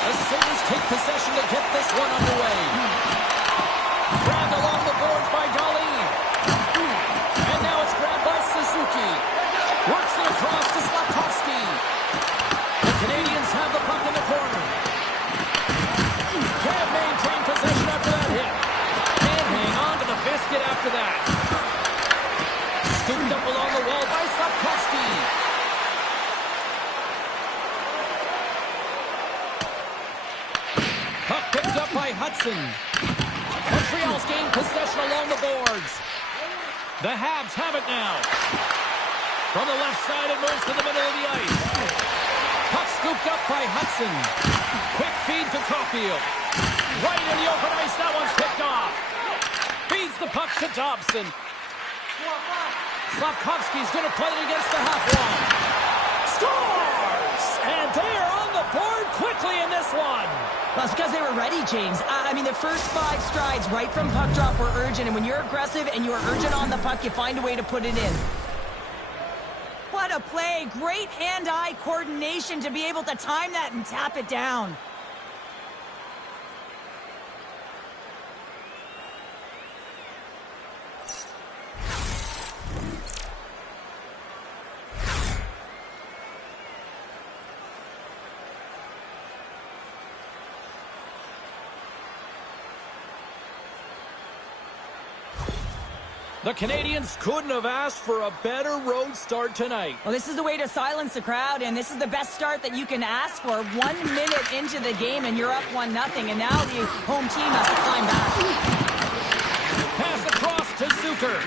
The Sabres take possession to get this one underway. Grabbed along the boards by Darlene. And now it's grabbed by Suzuki. Works it across to Slafkovsky. The Canadiens have the puck in the corner. Can't maintain possession after that hit. Can't hang on to the biscuit after that. Scooped up along the wall by Slafkovsky. Puck picked up by Hudson. Montreal's gained possession along the boards. The Habs have it now. From the left side, it moves to the middle of the ice. Puck scooped up by Hudson. Quick feed to Caulfield. Right in the open ice, that one's picked off. Feeds the puck to Dobson. Slafkovsky's going to play it against the half wall. Scores! And they are on the board quickly in this one. Well, it's because they were ready, James. I mean, the first 5 strides right from puck drop were urgent, and when you're aggressive and you're urgent on the puck, you find a way to put it in. What a play. Great hand-eye coordination to be able to time that and tap it down. The Canadiens couldn't have asked for a better road start tonight. Well, this is the way to silence the crowd, and this is the best start that you can ask for. 1 minute into the game, and you're up 1-0, and now the home team has to climb back. Pass across to Zucker.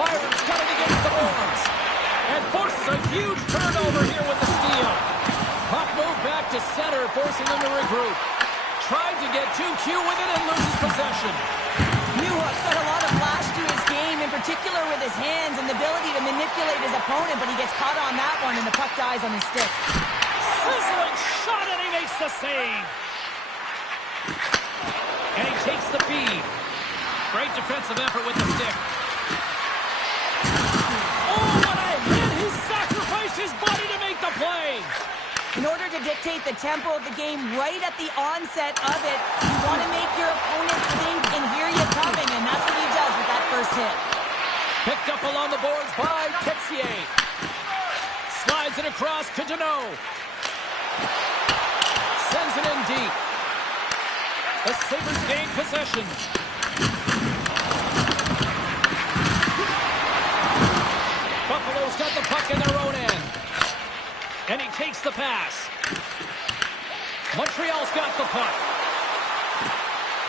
Byron's got it against the boards, and forces a huge turnover here with the steal. Puck moved back to center, forcing them to regroup. Tried to get too cute with it and loses possession. Newhook's got a lot of flash to his game, in particular with his hands and the ability to manipulate his opponent, but he gets caught on that one and the puck dies on his stick. Sizzling shot and he makes the save. And he takes the feed. Great defensive effort with the stick. Oh, what a hit! He sacrificed his body to make the play. In order to dictate the tempo of the game right at the onset of it, you want to make your opponent think and hear you coming, and that's what he does with that first hit. Picked up along the boards by Texier. Slides it across to Deneau. Sends it in deep. The Sabres gain possession. Buffalo's got the puck in their own end. And he takes the pass. Montreal's got the puck.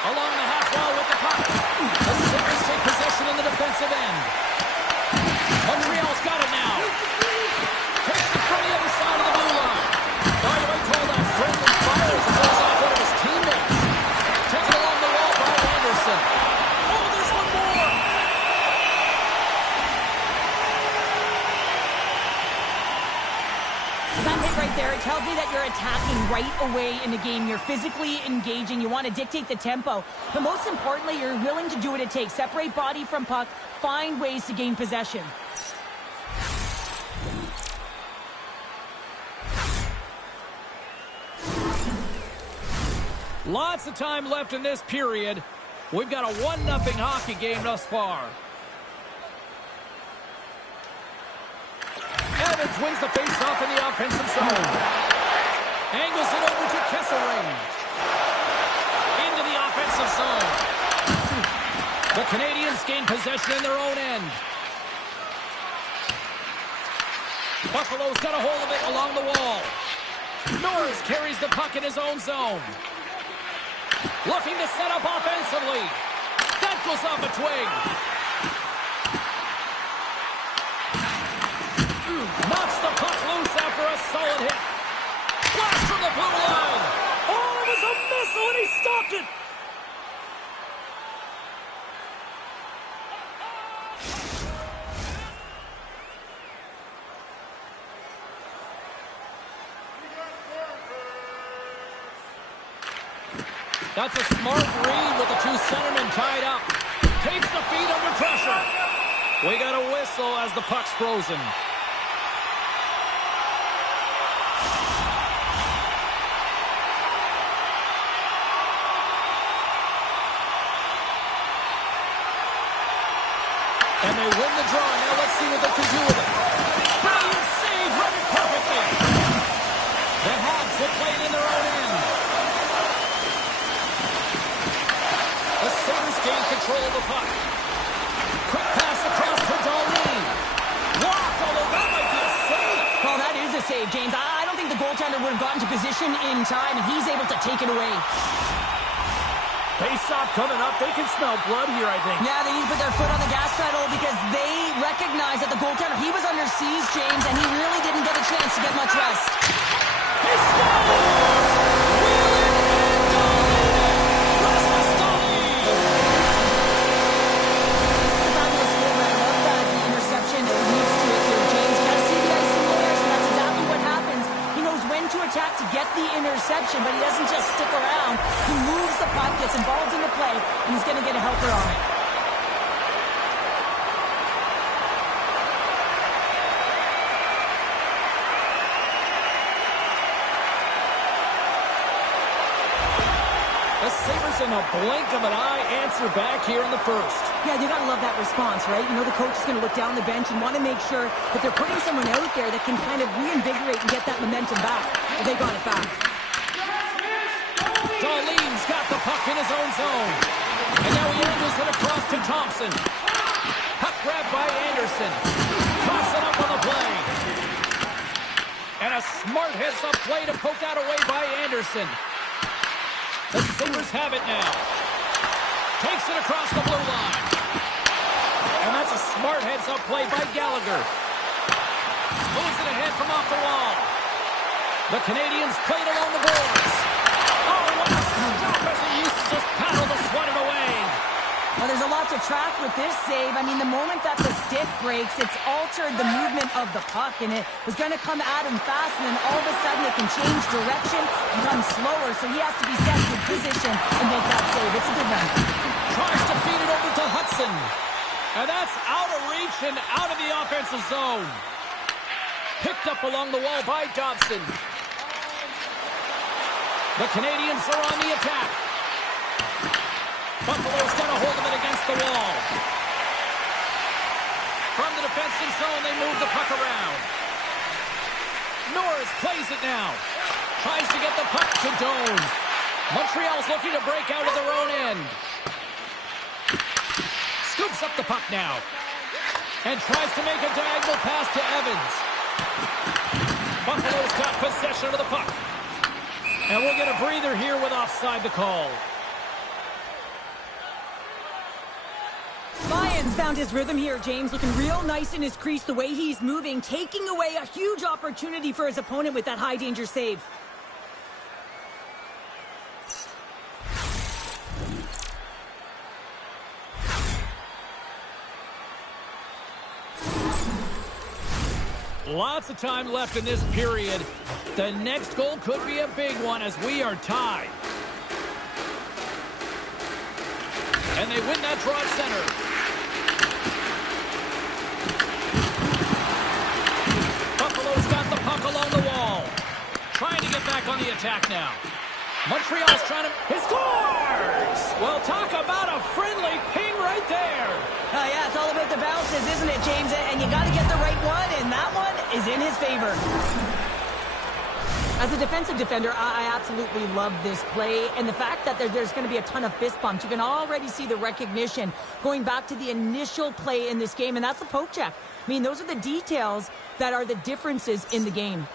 Along the half wall with the puck. The Sabres take possession in the defensive end. Montreal's got it now. Takes it from the other side of the blue line. By the way, told that friendly fire as it goes off one of his teammates. Taken along the wall by Anderson. Oh, there's one more. That hit right there, it tells me that you're attacking right away in the game. You're physically engaging. You want to dictate the tempo. But most importantly, you're willing to do what it takes. Separate body from puck. Find ways to gain possession. Lots of time left in this period. We've got a 1-0 hockey game thus far. Evans wins the faceoff in the offensive zone. Angles it over to Kesselring. Into the offensive zone. The Canadiens gain possession in their own end. Buffalo's got a hold of it along the wall. Norris carries the puck in his own zone. Looking to set up offensively. That goes off a twig. Knocks the puck loose after a solid hit. Blast from the blue line. Oh, it was a missile and he stopped it. That's a smart read with the two centermen tied up. Takes the feed under pressure. We got a whistle as the puck's frozen. And they win the draw. Now let's see what they can do with it. Brilliant save, read it perfectly. The Habs will play it in their own end. The Sabres gain control of the puck. Quick pass across to Darlene. Walk, although that might be a save. Well, that is a save, James. I don't think the goaltender would have gotten to position in time, and he's able to take it away. Face-off coming up. They can smell blood here, I think. Yeah, they need to put their foot on the gas pedal because they recognize that the goaltender, he was under siege, James, and he really didn't get a chance to get much rest. He scores! To get the interception, but he doesn't just stick around. He moves the puck, gets involved in the play, and he's going to get a helper on it. The Sabres in a blink of an eye answer back here in the first. Yeah, you got to love that response, right? You know the coach is going to look down the bench and want to make sure that they're putting someone out there that can kind of reinvigorate and get that momentum back. And they got it back. Darlene's got the puck in his own zone. And now he angles it across to Thompson. Puck grabbed by Anderson. Toss it up on the play. And a smart heads-up play to poke that away by Anderson. The Sabres have it now. Takes it across the blue line. And that's a smart heads-up play by Gallagher. Moves it ahead from off the wall. The Canadiens played along the boards. Oh, what a stop as he uses his paddle to swat it away. Well, there's a lot to track with this save. I mean, the moment that the stick breaks, it's altered the movement of the puck, and it was going to come at him fast, and then all of a sudden it can change direction, become slower, so he has to be set in position and make that save. It's a good one. Tries to feed it over to Hudson. And that's out of reach and out of the offensive zone. Picked up along the wall by Dobson. The Canadiens are on the attack. Buffalo's got a hold of it against the wall. From the defensive zone, they move the puck around. Norris plays it now. Tries to get the puck to Doan. Montreal's looking to break out of their own end. Scoops up the puck now. And tries to make a diagonal pass to Evans. Buffalo's got possession of the puck. And we'll get a breather here with offside the call. Lyons found his rhythm here, James, looking real nice in his crease, the way he's moving, taking away a huge opportunity for his opponent with that high-danger save. Lots of time left in this period. The next goal could be a big one as we are tied. And they win that draw at center. Buffalo's got the puck along the wall. Trying to get back on the attack now. Montreal's trying to... He scores! Well, talk about a friendly ping right there. Oh, yeah, it's all about the bounces, isn't it, James? And you got to get the right one, and that one is in his favor. As a defensive defender, I absolutely love this play. And the fact that there's going to be a ton of fist bumps, you can already see the recognition going back to the initial play in this game, and that's the poke check. I mean, those are the details that are the differences in the game.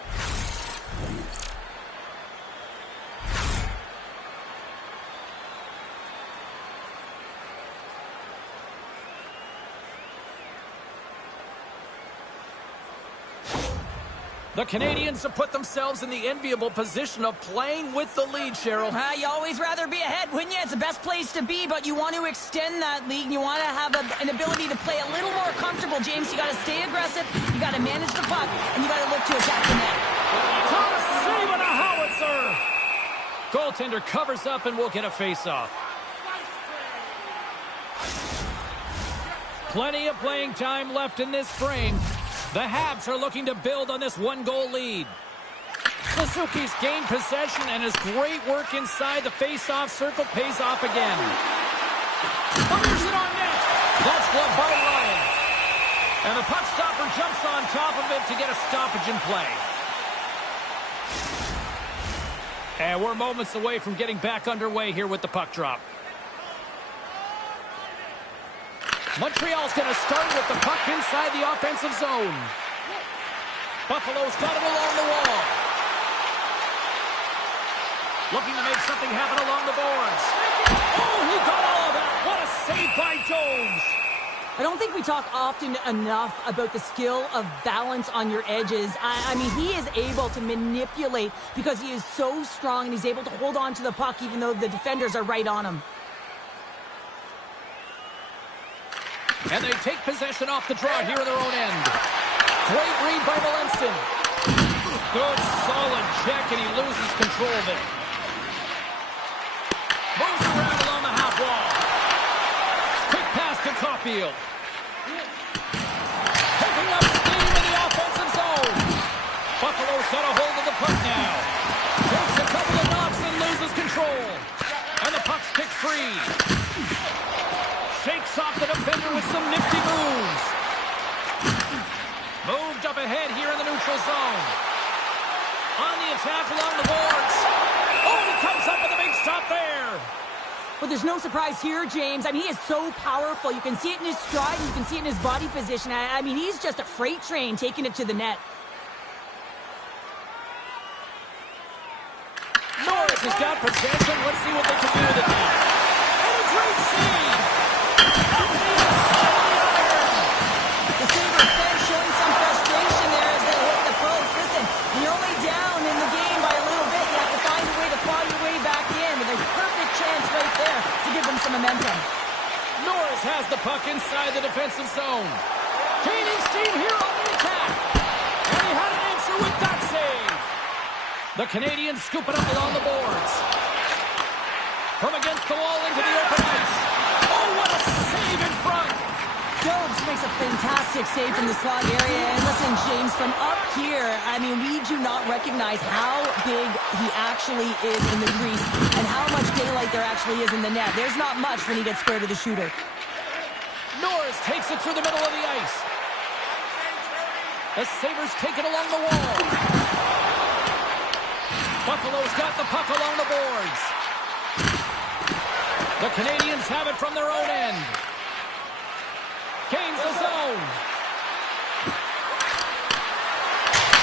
The Canadiens have put themselves in the enviable position of playing with the lead, Cheryl. You always rather be ahead, wouldn't you? It's the best place to be, but you want to extend that lead. You want to have an ability to play a little more comfortable, James. You got to stay aggressive, you got to manage the puck, and you got to look to attack the net. Top save and a howitzer! Goaltender covers up and we'll get a face-off. Plenty of playing time left in this frame. The Habs are looking to build on this one-goal lead. Suzuki's gained possession, and his great work inside the face-off circle pays off again. Fires it on net. That's blocked by Ryan. And the puck stopper jumps on top of it to get a stoppage in play. And we're moments away from getting back underway here with the puck drop. Montreal's going to start with the puck inside the offensive zone. Buffalo's got it along the wall. Looking to make something happen along the boards. Oh, he got all of that. What a save by Jones. I don't think we talk often enough about the skill of balance on your edges. I mean, he is able to manipulate because he is so strong and he's able to hold on to the puck even though the defenders are right on him. And they take possession off the draw here in their own end. Great read by Valencia. Good, solid check, and he loses control of it. Moves around along the half wall. Quick pass to Caulfield. Picking up steam in the offensive zone. Buffalo's got a hold of the puck now. Takes a couple of knocks and loses control. And the puck's kicked free. Shakes off the defender with some nifty moves. Moved up ahead here in the neutral zone. On the attack along the boards. Oh, he comes up with a big stop there. But there's no surprise here, James. I mean, he is so powerful. You can see it in his stride, and you can see it in his body position. I mean, he's just a freight train taking it to the net. Norris has got possession. Let's see what they can do with it now. And a great save. Up the inside of the iron. The Sabres bench showing some frustration there as they hit the post. Listen, when you're only down in the game by a little bit, you have to find a way to claw your way back in. With a perfect chance right there to give them some momentum. Norris has the puck inside the defensive zone. Gaining steam here on the attack. And he had an answer with that save. The Canadiens scoop it up along the boards. From against the wall into the open ice. Oh, what a save in front. Jones makes a fantastic save from the slot area. And listen, James, from up here, I mean, we do not recognize how big he actually is in the crease and how much daylight there actually is in the net. There's not much when he gets square to the shooter. Norris takes it through the middle of the ice. The Sabres take it along the wall. Buffalo's got the puck along the boards. The Canadiens have it from their own end. Gains the zone.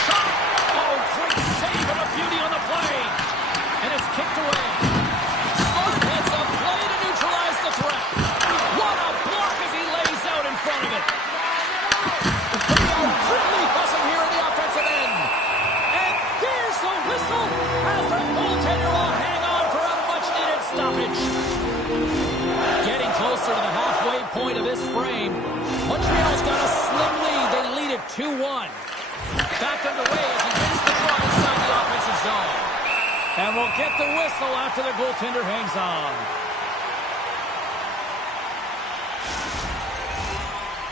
Shot! Oh, great save and a beauty on the play. And it's kicked away. Slot heads up play to neutralize the threat. What a block as he lays out in front of it. They are really buzzing here in the offensive end. And there's the whistle as the goaltender will hang on for a much-needed stoppage. Getting closer to the halfway point of this frame. Montreal's got a slim lead. They lead it 2-1. Back underway as he wins the draw inside the offensive zone. And we'll get the whistle after the goaltender hangs on.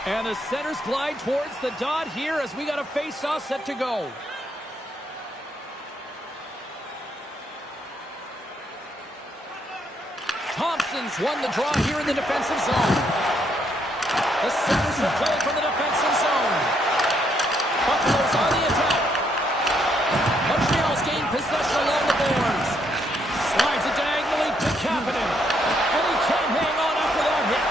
And the centers glide towards the dot here as we got a face-off set to go. Thompson's won the draw here in the defensive zone. The Sabres will play from the defensive zone. Buffalo's on the attack. Montreal's gained possession along the boards. Slides it diagonally to Kapanen. And he can't hang on after that hit.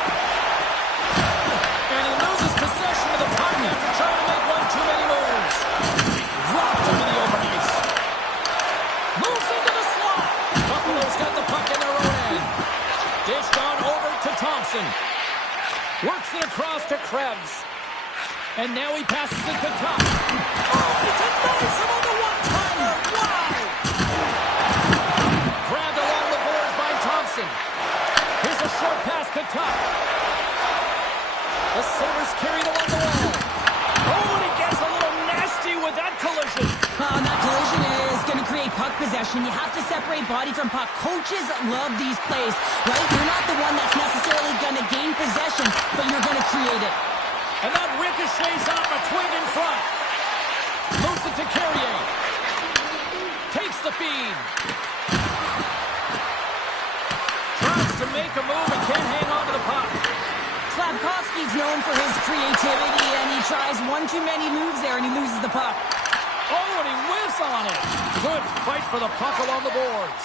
And he loses possession of the puck after trying to make one too many moves. Dropped into the open ice. Moves into the slot. Buffalo's got the puck in their own end. Dished on over to Thompson. Works it across to Krebs. And now he passes it to Tuck. Oh, he denies him on the one-timer. Wow! Grabbed along the boards by Thompson. Here's a short pass to Tuck. The Sabres carried along the wall. Oh, and he gets a little nasty with that collision. And that collision is going to create puck possession. You have to separate body from puck. Coaches love these plays, right? You're not the one that's necessarily going to gain possession, but you're going to create it. And that ricochets off a twig in front. Moves it to Carrier. Takes the feed. Tries to make a move and can't hang on to the puck. Slavkovsky Pavelski's known for his creativity, and he tries one too many moves there, and he loses the puck. Oh, and he whiffs on it. Good fight for the puck along the boards.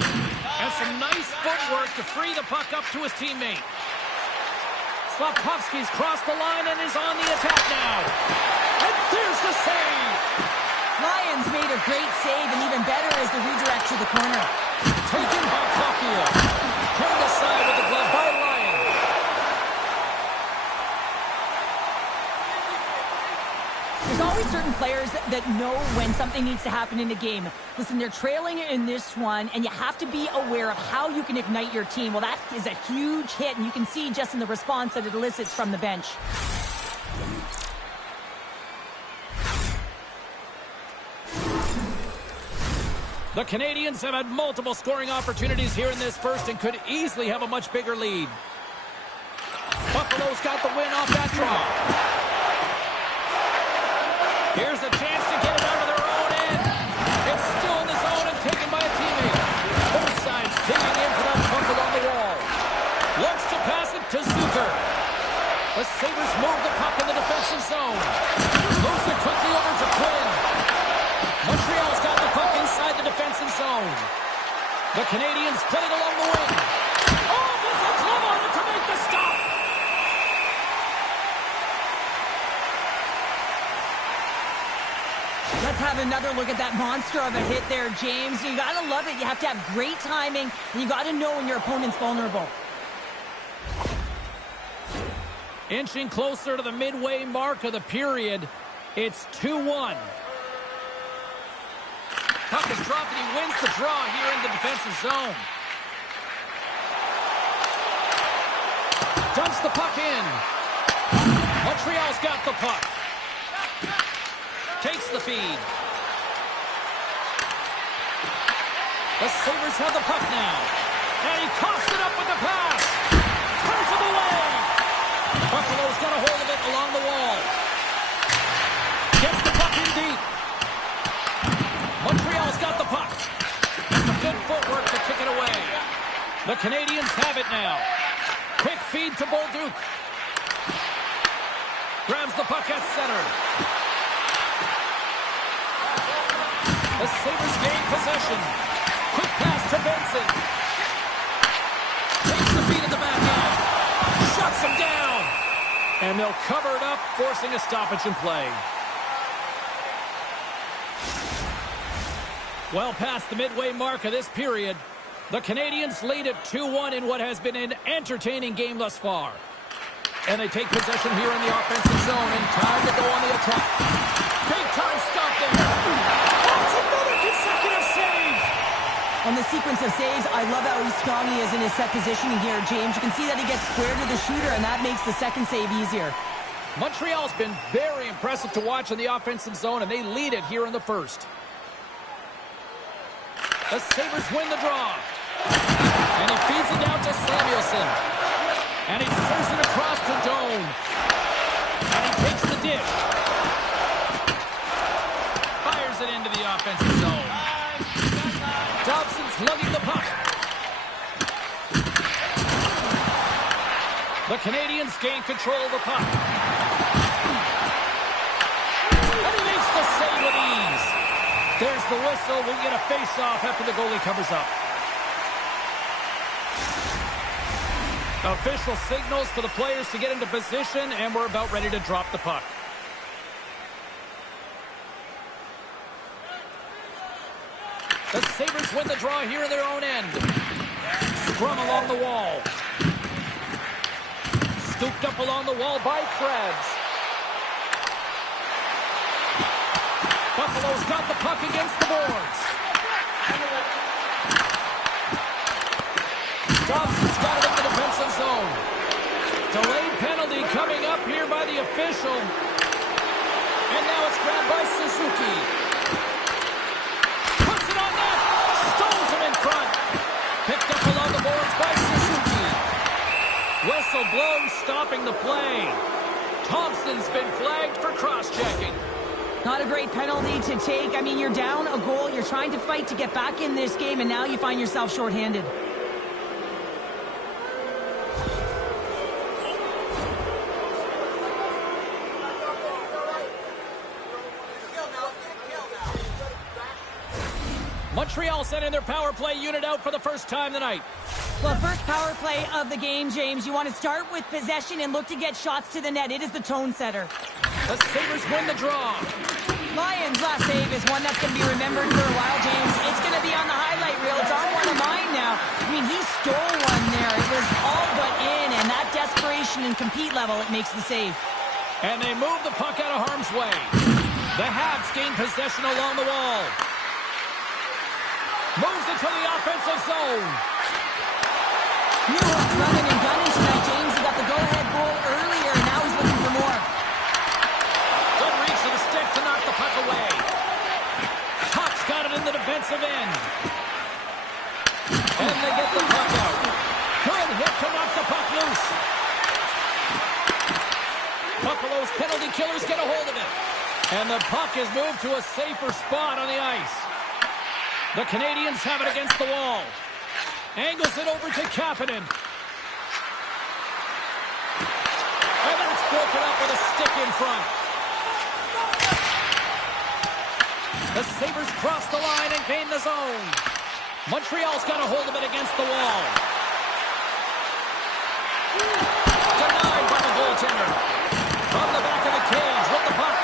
And some nice footwork to free the puck up to his teammate. Slafkovsky's crossed the line and is on the attack now. And there's the save. Lions made a great save, and even better is the redirect to the corner. Taken by Caulfield. Turned aside with the glove by Lyon. There's always certain players that know when something needs to happen in a game. Listen, they're trailing in this one, and you have to be aware of how you can ignite your team. Well, that is a huge hit, and you can see just in the response that it elicits from the bench. The Canadiens have had multiple scoring opportunities here in this first and could easily have a much bigger lead. Buffalo's got the win off that draw. Here's a chance to get it out of their own end. It's still in the zone and taken by a teammate. Both sides digging into that puck along the wall. Looks to pass it to Zucker. The Sabres move the puck in the defensive zone. Moves it quickly over to Quinn. Montreal's got the puck inside the defensive zone. The Canadiens play it along the wing. Oh, gets a glove on it to make the stop. Let's have another look at that monster of a hit there, James. You got to love it. You have to have great timing, and you got to know when your opponent's vulnerable. Inching closer to the midway mark of the period. It's 2-1. Puck is dropped, and he wins the draw here in the defensive zone. Dumps the puck in. Montreal's got the puck. Takes the feed. The Sabres have the puck now. And he coughs it up with the pass. Turns it away. Buffalo's got a hold of it along the wall. Gets the puck in deep. Montreal's got the puck. Some good footwork to kick it away. The Canadiens have it now. Quick feed to Bolduc. Grabs the puck at center. The Sabres gain possession. Quick pass to Benson. Takes the feed at the back end. Shuts him down. And they'll cover it up, forcing a stoppage in play. Well past the midway mark of this period, the Canadiens lead at 2-1 in what has been an entertaining game thus far. And they take possession here in the offensive zone, and time to go on the attack. Big time stop there. That's another consecutive save. On the sequence of saves, I love how strong he is in his set positioning here, James. You can see that he gets square to the shooter, and that makes the second save easier. Montreal's been very impressive to watch in the offensive zone, and they lead it here in the first. The Sabres win the draw. And he feeds it down to Samuelson. And he serves it across to Doan. And he takes the dish. Fires it into the offensive zone. Dobson's lugging the puck. The Canadiens gain control of the puck. And he makes the save with ease. There's the whistle. We'll get a face-off after the goalie covers up. Official signals for the players to get into position, and we're about ready to drop the puck. The Sabres win the draw here in their own end. Scrum along the wall. Scooped up along the wall by Krebs. Buffalo's got the puck against the boards. Dobson's got it in the defensive zone. Delayed penalty coming up here by the official. And now it's grabbed by Suzuki. Puts it on net. Stones him in front. Picked up along the boards by Suzuki. Whistle blown, stopping the play. Thompson's been flagged for cross-checking. Not a great penalty to take. I mean, you're down a goal. You're trying to fight to get back in this game, and now you find yourself shorthanded. Montreal sending their power play unit out for the first time tonight. Well, first power play of the game, James. You want to start with possession and look to get shots to the net. It is the tone setter. The Sabres win the draw. Lions' last save is one that's going to be remembered for a while, James. It's going to be on the highlight reel. It's on one of mine now. I mean, he stole one there. It was all but in, and that desperation and compete level, it makes the save. And they move the puck out of harm's way. The Habs gain possession along the wall. Moves it to the offensive zone. Newhook's running and gunning tonight, James. He got the go-ahead goal earlier, and now he's looking for more. Good reach to the stick to knock the puck away. Puck's got it in the defensive end. And they get the puck out. Good hit to knock the puck loose. Buffalo's penalty killers get a hold of it. And the puck is moved to a safer spot on the ice. The Canadiens have it against the wall. Angles it over to Kapanen. And then it's broken up with a stick in front. The Sabres cross the line and gain the zone. Montreal's got a hold of it against the wall. Denied by the goaltender. From the back of the cage with the puck.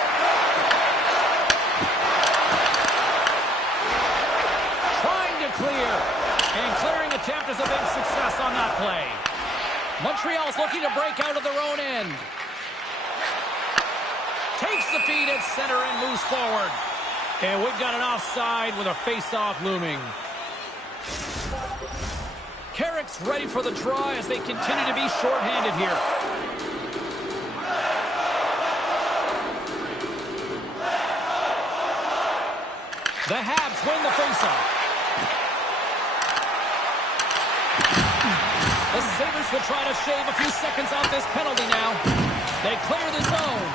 Trying to clear. And clearing attempt is a big success on that play. Montreal's looking to break out of their own end. Takes the feed at center and moves forward. And we've got an offside with a face-off looming. Carrick's ready for the draw as they continue to be shorthanded here. The Habs win the face-off. The Sabres will try to shave a few seconds off this penalty now. They clear the zone.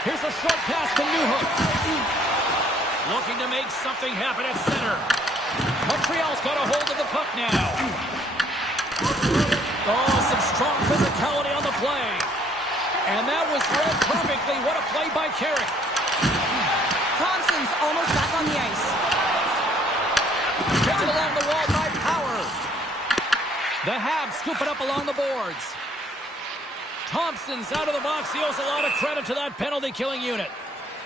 Here's a short pass to Newhook. Looking to make something happen at center. Montreal's got a hold of the puck now. Oh, some strong physicality on the play. And that was read perfectly. What a play by Carrick. Thompson's almost back on the ice. Picked it along the wall by Power. The Habs scoop it up along the boards. Thompson's out of the box. He owes a lot of credit to that penalty-killing unit.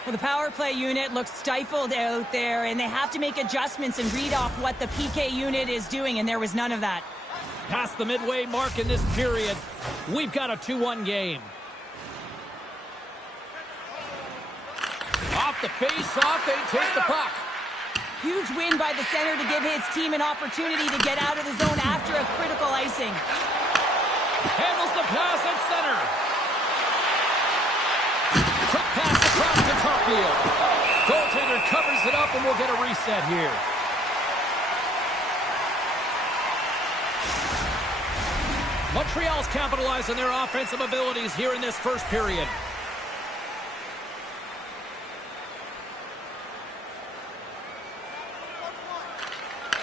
Well, the power play unit looks stifled out there, and they have to make adjustments and read off what the PK unit is doing, and there was none of that. Past the midway mark in this period, we've got a 2-1 game. Off the face-off, they take the puck. Huge win by the center to give his team an opportunity to get out of the zone after a critical icing. Handles the pass at center. Quick pass across to Caulfield. Goaltender covers it up, and we'll get a reset here. Montreal's capitalized on their offensive abilities here in this first period.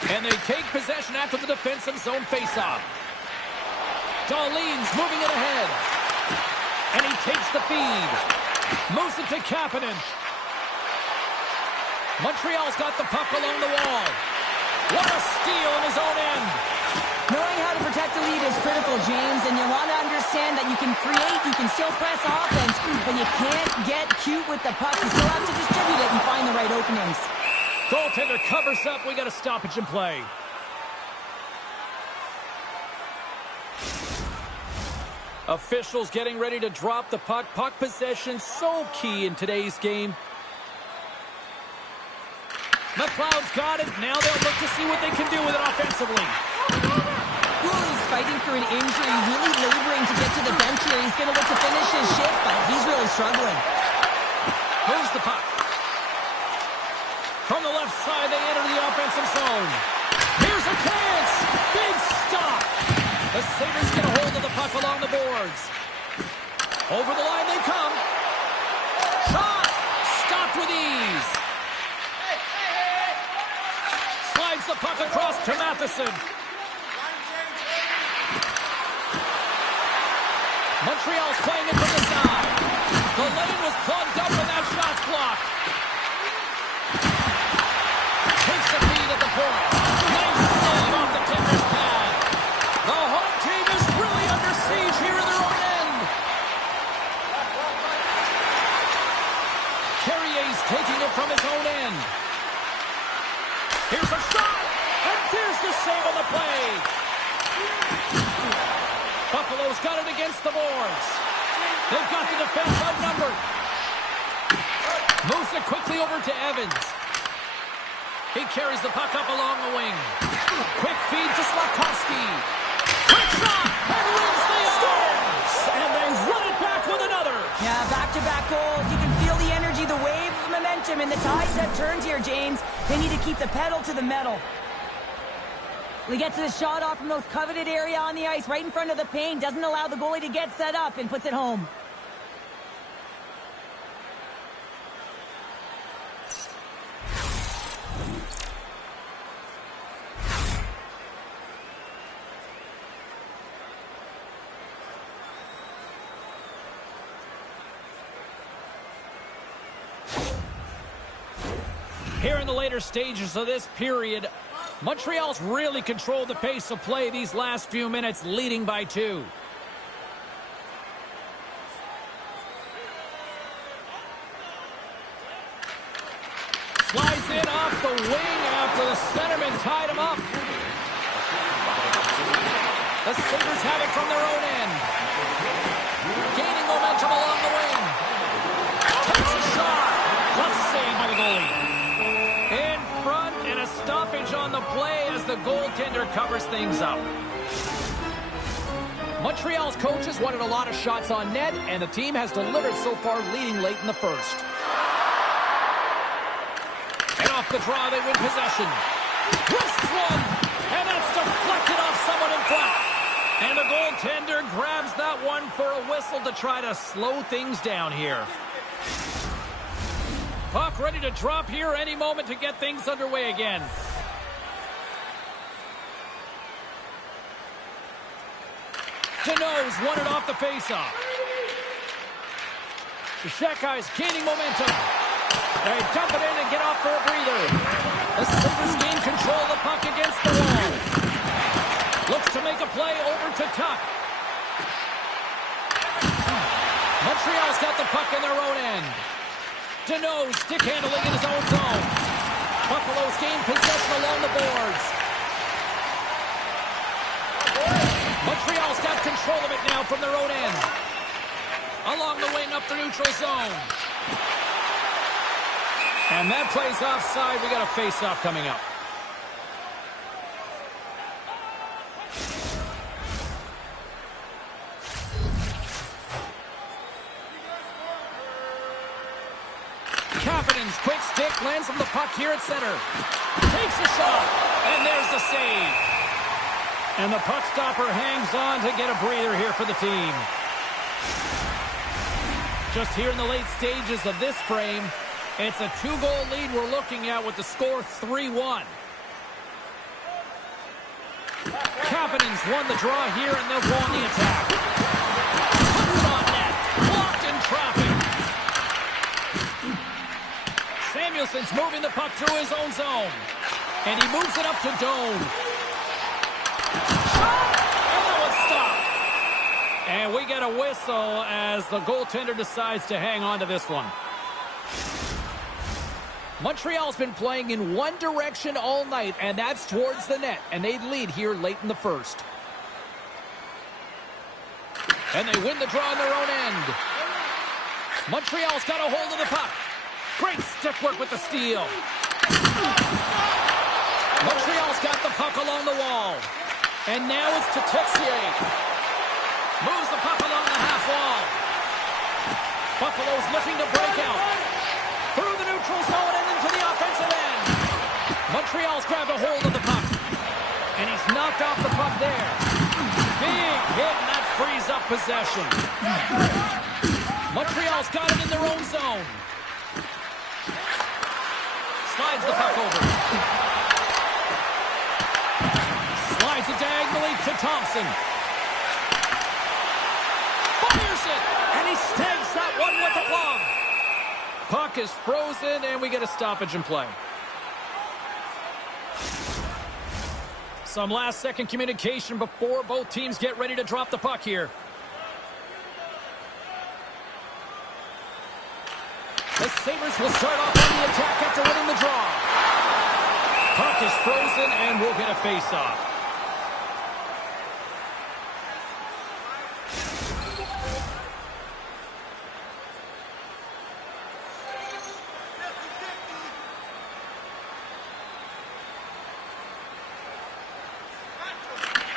And they take possession after the defensive zone faceoff. Darlene's moving it ahead. And he takes the feed. Moves it to Kapanen. Montreal's got the puck along the wall. What a steal in his own end. Knowing how to protect the lead is critical, James, and you want to understand that you can create, you can still press offense, but you can't get cute with the puck. You still have to distribute it and find the right openings. Goaltender covers up. We got a stoppage in play. Officials getting ready to drop the puck. Puck possession so key in today's game. McLeod's got it. Now they'll look to see what they can do with it offensively. Cooley's fighting through an injury, really laboring to get to the bench here. He's going to look to finish his shift, but he's really struggling. Moves the puck. From the left side, they enter the offensive zone. Here's a chance. Big stop. The Sabres get a hold of the puck along the boards. Over the line they come. Shot. Stopped with ease. Slides the puck across to Matheson. Montreal's playing it from the side. The lane was plugged up and that shot's blocked. it from his own end. Here's a shot, and there's the save on the play. Buffalo's got it against the boards. They've got the defense outnumbered. Moves it quickly over to Evans. He carries the puck up along the wing. Quick feed to Slafkovsky. Quick shot, and wins the Stars. And they run it back with another. Yeah, back-to-back goals. You can feel the energy, the wave of momentum, and the tides have turned here, James. They need to keep the pedal to the metal. He gets the shot off from the most coveted area on the ice, right in front of the paint. Doesn't allow the goalie to get set up and puts it home. Here in the later stages of this period, Montreal's really controlled the pace of play these last few minutes, leading by 2. Slides in off the wing after the centerman tied him up. The Sabres have it from their own end. Gaining momentum along the wing. Takes a shot. Tough save by the goalie. In front, and a stoppage on the play as the goaltender covers things up. Montreal's coaches wanted a lot of shots on net, and the team has delivered so far, leading late in the first. And off the draw, they win possession. Wrists one, and that's deflected off someone in front. And the goaltender grabs that one for a whistle to try to slow things down here. Puck ready to drop here any moment to get things underway again. Deneau's won it off the faceoff. The Shakey's gaining momentum. They dump it in and get off for a breather. The Sabres gain control of the puck against the wall. Looks to make a play over to Tuck. Montreal's got the puck in their own end. Deneau stick handling in his own zone. Buffalo's gained possession along the boards. Montreal's got control of it now from their own end. Along the wing up the neutral zone. And that plays offside. We got a face-off coming up. Kapanen's quick stick lands from the puck here at center. Takes a shot, and there's the save. And the puck stopper hangs on to get a breather here for the team. Just here in the late stages of this frame, it's a 2-goal lead we're looking at with the score 3-1. Kapanen's won the draw here, and they'll go on the attack. Puts it on net. Blocked in traffic. Samuelson's moving the puck through his own zone. And he moves it up to Doan. Shot! And that one's stopped. And we get a whistle as the goaltender decides to hang on to this one. Montreal's been playing in one direction all night, and that's towards the net. And they lead here late in the first. And they win the draw on their own end. Montreal's got a hold of the puck. Great stick work with the steal. Montreal's got the puck along the wall. And now it's to Texier. Moves the puck along the half wall. Buffalo's looking to break out. Through the neutral zone and into the offensive end. Montreal's grabbed a hold of the puck. And he's knocked off the puck there. Big hit, and that frees up possession. Montreal's got it in their own zone. Slides the puck over. Slides it diagonally to Thompson. Fires it, and he snags that one with the glove. Puck is frozen, and we get a stoppage in play. Some last-second communication before both teams get ready to drop the puck here. The Sabres will start off on the attack after winning the draw. Puck is frozen, and we'll get a face-off.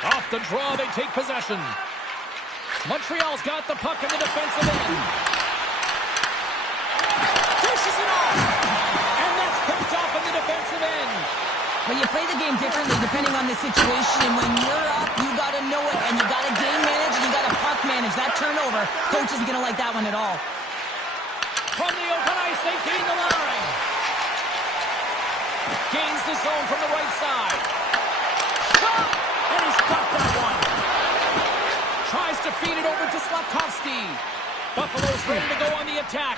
Off the draw, they take possession. Montreal's got the puck in the defensive end. Pushes it off. And that's picked off in the defensive end. Well, you play the game differently depending on the situation. And when you're up, you got to know it. And you got to game manage and you got to puck manage. That turnover, coach isn't going to like that one at all. From the open ice, they gain the line. Gains the zone from the right side. Shot! And he's got that one. Tries to feed it over to Slafkovsky. Buffalo's ready to go on the attack.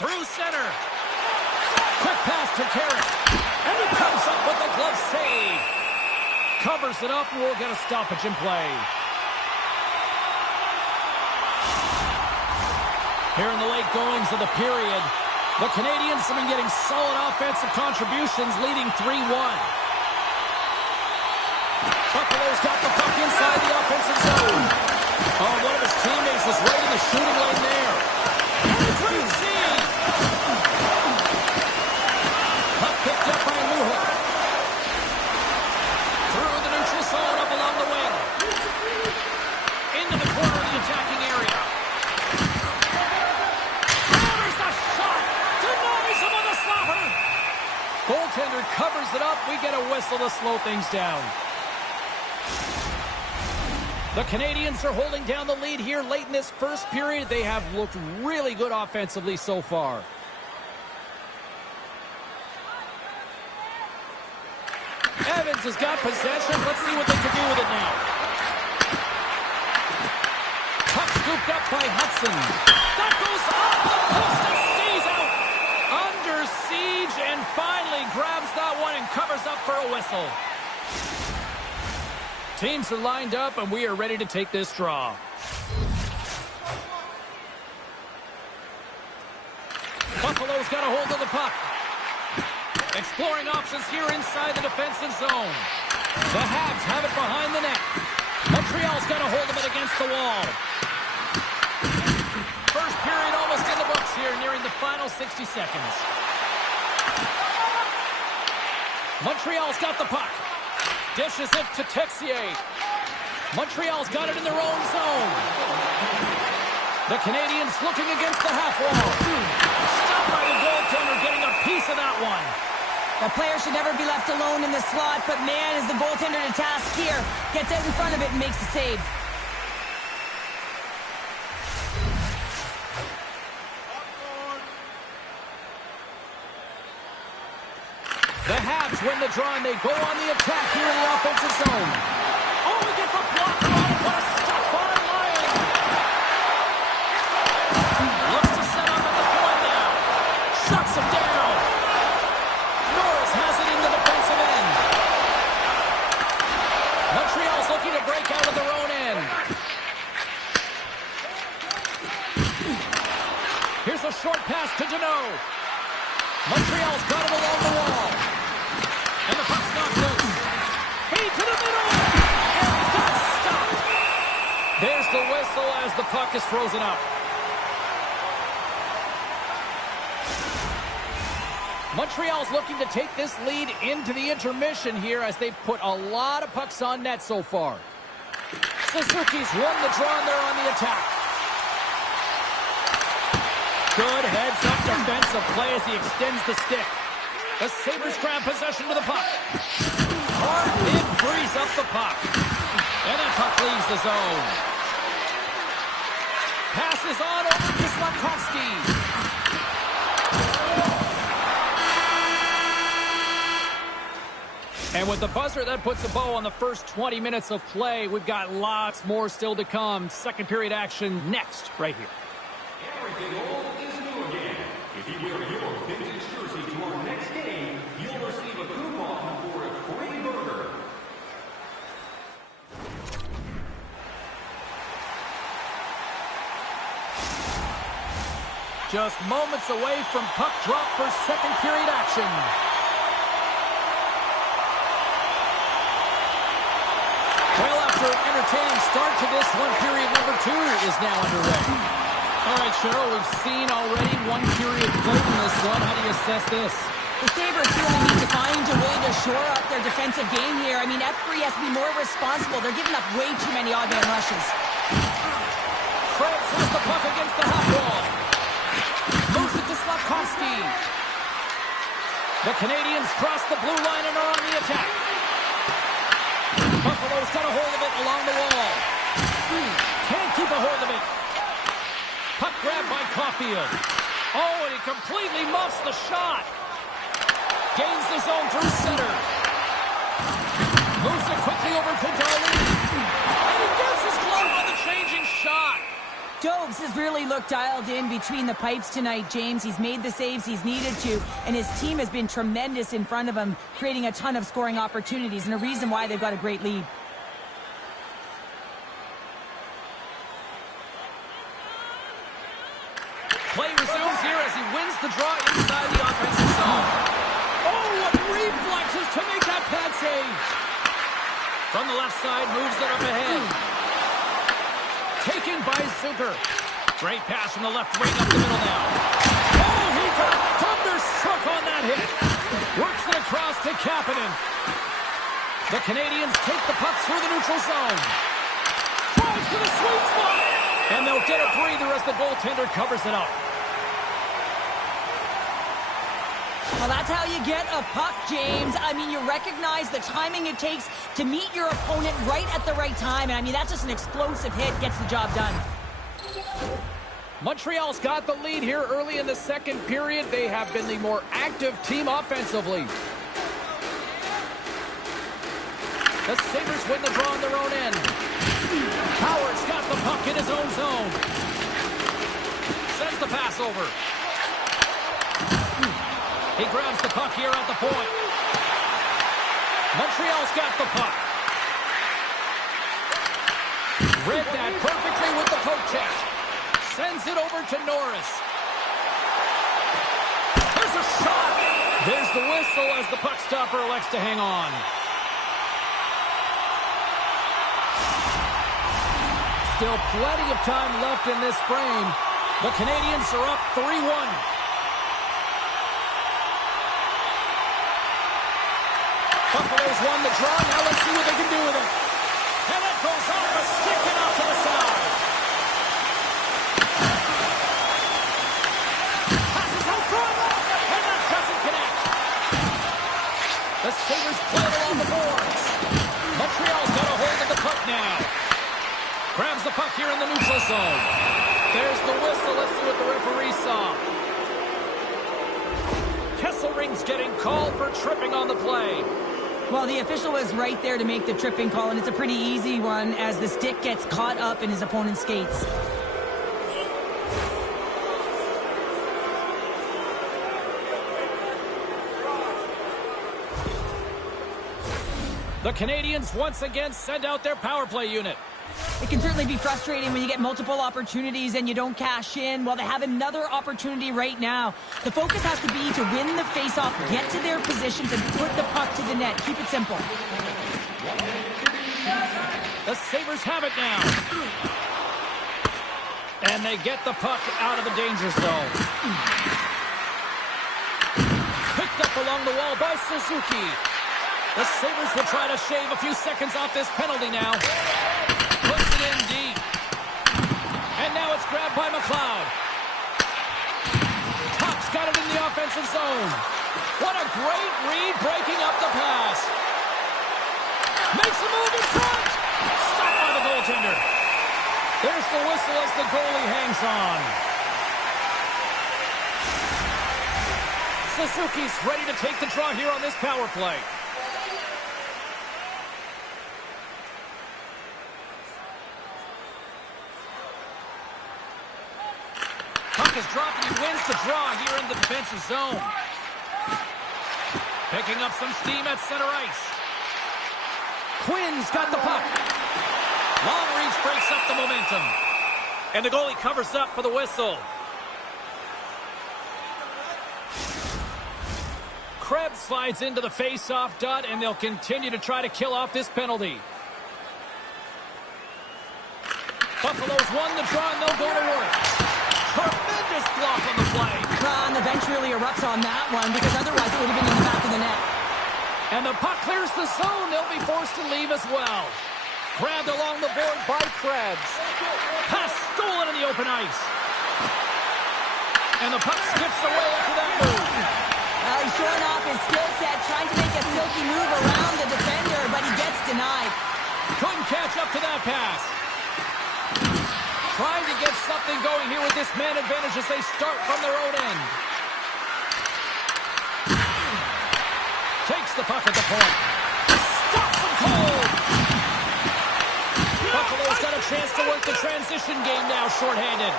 Through center. Quick pass to Carrick. And he comes up with the glove save. Covers it up, and we'll get a stoppage in play. Here in the late goings of the period, the Canadiens have been getting solid offensive contributions, leading 3-1. Buffalo's got the puck inside the offensive zone. Oh, one of his teammates was right in the shooting lane there. And a great save! Puck picked up by Luha. Through the neutral zone, up along the wing. Into the corner of the attacking area. There's a shot! Denies him on the slapper! Goaltender covers it up. We get a whistle to slow things down. The Canadiens are holding down the lead here late in this first period. They have looked really good offensively so far. Evans has got possession. Let's see what they can do with it now. Puck scooped up by Hudson. That goes off the post and stays out. Under siege and finally grabs that one and covers up for a whistle. Teams are lined up, and we are ready to take this draw. Buffalo's got a hold of the puck. Exploring options here inside the defensive zone. The Habs have it behind the net. Montreal's got a hold of it against the wall. First period almost in the books here, nearing the final 60 seconds. Montreal's got the puck. Dishes it to Texier. Montreal's got it in their own zone. The Canadiens looking against the half wall. Stopped by the goaltender, getting a piece of that one. The player should never be left alone in the slot, but man, is the goaltender to task here. Gets out in front of it and makes the save. The Habs win the draw, and they go on the attack here in the offensive zone. Oh, he gets a blocker on it. What a stop by Lyon. Looks to set up at the point now. Shuts him down. Norris has it in the defensive end. Montreal's looking to break out of their own end. Here's a short pass to Deneau. Montreal's got it along the wall. And the puck's knocked loose. Feed to the middle. And that's stopped. There's the whistle as the puck is frozen up. Montreal's looking to take this lead into the intermission here as they've put a lot of pucks on net so far. Suzuki's won the draw and they're on the attack. Good heads-up defensive play as he extends the stick. The Sabres grab possession to the puck. Hard hit frees up the puck. And that puck leaves the zone. Passes on over to Slafkovsky. And with the buzzer, that puts a bow on the first 20 minutes of play. We've got lots more still to come. Second period action next, right here. Everything old is new again. If you wear your vintage jersey to our next game, you'll receive a coupon for a free burger. Just moments away from puck drop for second period action. Well, after an entertaining start to this one, period number 2 is now underway. All right, Cheryl, we've seen already one period played in this one. How do you assess this? The Sabres really need to find a way to shore up their defensive game here. I mean, F3 has to be more responsible. They're giving up way too many odd man rushes. Krebs has the puck against the half wall. Moves it to Slafkovsky. The Canadiens cross the blue line and are on the attack. Buffalo's got a hold of it along the wall. Can't keep a hold of it. Puck grabbed by Caulfield. Oh, and he completely muffs the shot. Gains the zone through center. Moves it quickly over to Darlene. And he gets his glove on the changing shot. Dobes has really looked dialed in between the pipes tonight, James. He's made the saves he's needed to, and his team has been tremendous in front of him, creating a ton of scoring opportunities, and a reason why they've got a great lead. Play resumes here as he wins the draw inside the offensive zone. Oh, what reflexes to make that pad save. From the left side, moves it up ahead. Taken by Zucker. Great pass from the left wing up the middle now. Oh, he got thunderstruck on that hit. Works it across to Kapanen. The Canadiens take the puck through the neutral zone. Drives to the sweet spot. And they'll get a breather as the goaltender covers it up. Well, that's how you get a puck, James. I mean, you recognize the timing it takes to meet your opponent right at the right time. And I mean, that's just an explosive hit, gets the job done. Montreal's got the lead here early in the second period. They have been the more active team offensively. The Sabres win the draw on their own end. Howard's got the puck in his own zone. Sends the pass over. He grabs the puck here at the point. Montreal's got the puck. Read that perfectly with the poke check. Sends it over to Norris. There's a shot. There's the whistle as the puck stopper elects to hang on. Still plenty of time left in this frame. The Canadiens are up 3-1. Buffalo's won the draw. Now let's see what they can do with it. And it goes off a stick and out to the side. Passes out front. And that doesn't connect. The Sabres play it along the boards. Montreal's got a hold of the puck now. Grabs the puck here in the neutral zone. There's the whistle. Let's see what the referee saw. Kesselring's getting called for tripping on the play. Well, the official was right there to make the tripping call, and it's a pretty easy one as the stick gets caught up in his opponent's skates. The Canadiens once again send out their power play unit. It can certainly be frustrating when you get multiple opportunities and you don't cash in. Well, they have another opportunity right now. The focus has to be to win the faceoff, get to their positions, and put the puck to the net. Keep it simple. The Sabres have it now. And they get the puck out of the danger zone. Picked up along the wall by Suzuki. The Sabres will try to shave a few seconds off this penalty now. Puts it in deep. And now it's grabbed by McLeod. Top's got it in the offensive zone. What a great read breaking up the pass. Makes a move in front. Stopped by the goaltender. There's the whistle as the goalie hangs on. Suzuki's ready to take the draw here on this power play. Puck is dropped and he wins the draw here in the defensive zone. Picking up some steam at center ice. Quinn's got the puck. Long reach breaks up the momentum. And the goalie covers up for the whistle. Krebs slides into the face-off dot, and they'll continue to try to kill off this penalty. Buffalo's won the draw, and they'll go to work. Tremendous block on the play. And the bench really erupts on that one, because otherwise it would have been in the back of the net. And the puck clears the zone. They'll be forced to leave as well. Grabbed along the board by Krebs. Pass stolen in the open ice. And the puck skips away after that move. Well, he's showing off his skill set, trying to make a silky move around the defender, but he gets denied. Couldn't catch up to that pass. Trying to get something going here with this man advantage as they start from their own end. Takes the puck at the point. Stops him cold. Buffalo's got a chance to work the transition game now, shorthanded.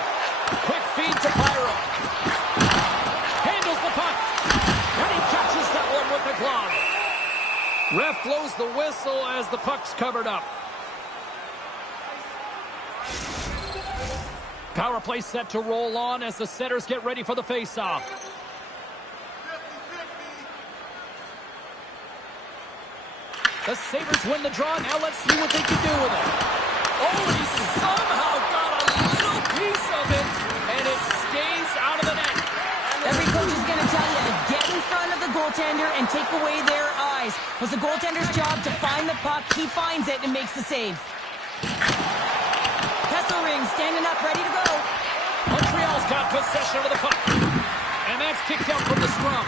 Quick feed to Pyro. Handles the puck. And he catches that one with the glove. Ref blows the whistle as the puck's covered up. Power play set to roll on as the setters get ready for the face-off. The Sabres win the draw. Now let's see what they can do with it. Oh, he somehow got a little piece of it, and it stays out of the net. Every coach is going to tell you to get in front of the goaltender and take away their eyes. It was the goaltender's job to find the puck. He finds it and makes the save. Kesselring standing up, ready to go. Montreal's got possession of the puck. And that's kicked out from the scrum.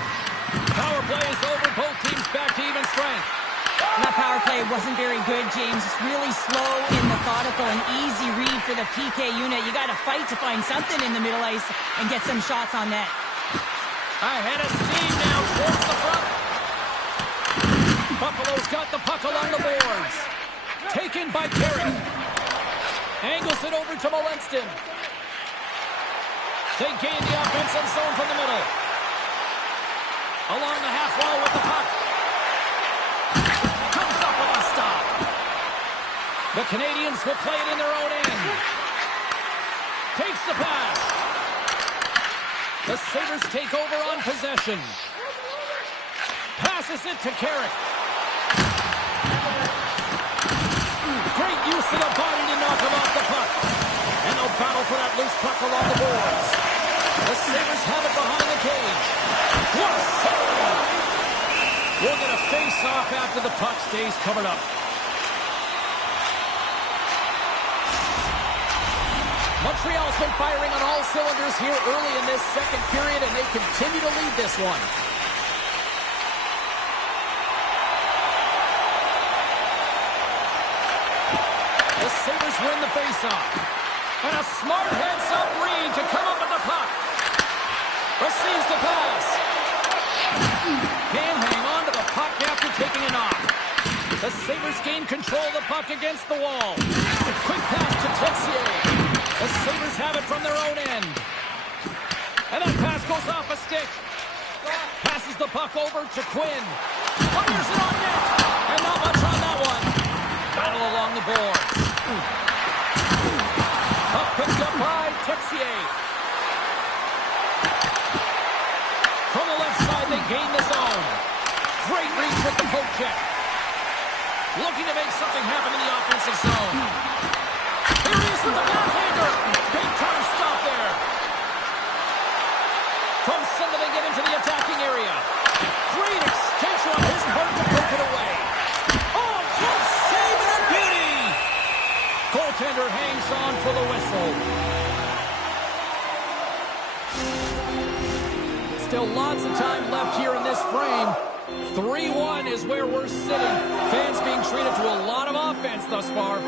Power play is over. Both teams back to even strength. That power play wasn't very good, James. It's really slow and methodical, an easy read for the PK unit. You got to fight to find something in the middle ice and get some shots on net. Ahead of steam now towards the front. Buffalo's got the puck along the boards. Taken by Carrick. Angles it over to Molenston. They gain the offensive zone from the middle. Along the half wall with the puck. Comes up with a stop. The Canadiens will play it in their own end. Takes the pass. The Sabres take over on possession. Passes it to Carrick. Great use of the body to knock him off the puck. And they'll battle for that loose puck along the boards. The Sabres have it behind the cage. What a save! We'll get a face-off after the puck stays covered up. Montreal's been firing on all cylinders here early in this second period, and they continue to lead this one. The Sabres win the faceoff. And a smart heads-up read to come up with the puck. Receives the pass. Can't hang on to the puck after taking a knock. The Sabres gain control of the puck against the wall. Quick pass to Texier. The Sabres have it from their own end. And that pass goes off a stick. Passes the puck over to Quinn. Fires it on net. And not much on that one. Battle along the boards. Puck picked up by Texier. From the left side, they gain the zone. Great reach with the poke check. Looking to make something happen in the offensive zone. Here he is with the backhander. Big time stop there. From center, they get into the attacking area. Great extension on his part to poke it away. Oh, good save and a beauty. Goaltender hangs on for the whistle. Still lots of time left here in this frame. 3-1 is where we're sitting. Fans being treated to a lot of offense thus far.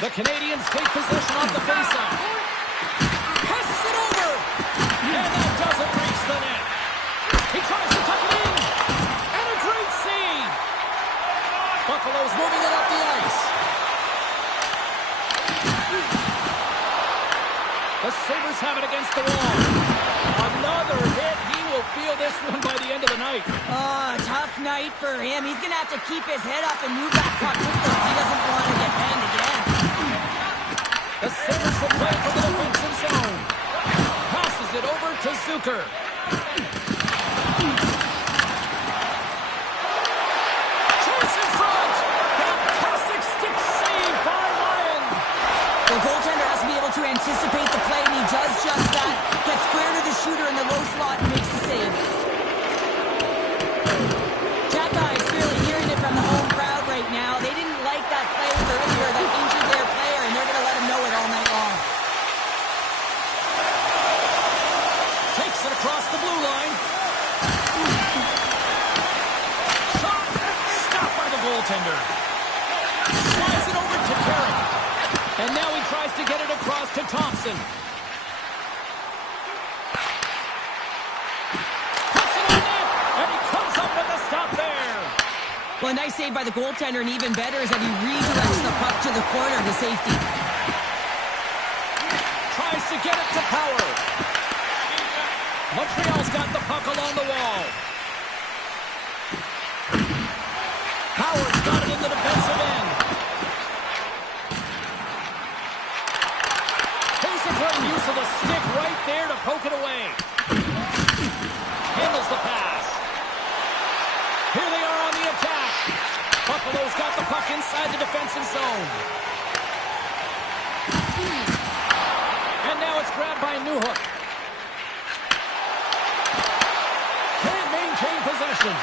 The Canadiens take possession off the faceoff. Passes it over. And that doesn't reach the net. He tries to tuck it in. And a great save. Buffalo's moving it up the ice. The Sabres have it against the wall. Another hit. He will feel this one by the end of the night. Oh, tough night for him. He's going to have to keep his head up and move that puck quickly. He doesn't want to get banged again. The Sabres will play for the defensive zone. Passes it over to Zucker. goaltender. Slides it over to Carrick. And now he tries to get it across to Thompson. Puts it on net, and he comes up with a stop there. Well, a nice save by the goaltender, and even better is that he redirects the puck to the corner to safety. Tries to get it to Power. Montreal's got the puck along the wall. Power's got it in the defensive end. Here's a great use of the stick right there to poke it away. Handles the pass. Here they are on the attack. Buffalo's got the puck inside the defensive zone. And now it's grabbed by Newhook. Can't maintain possession.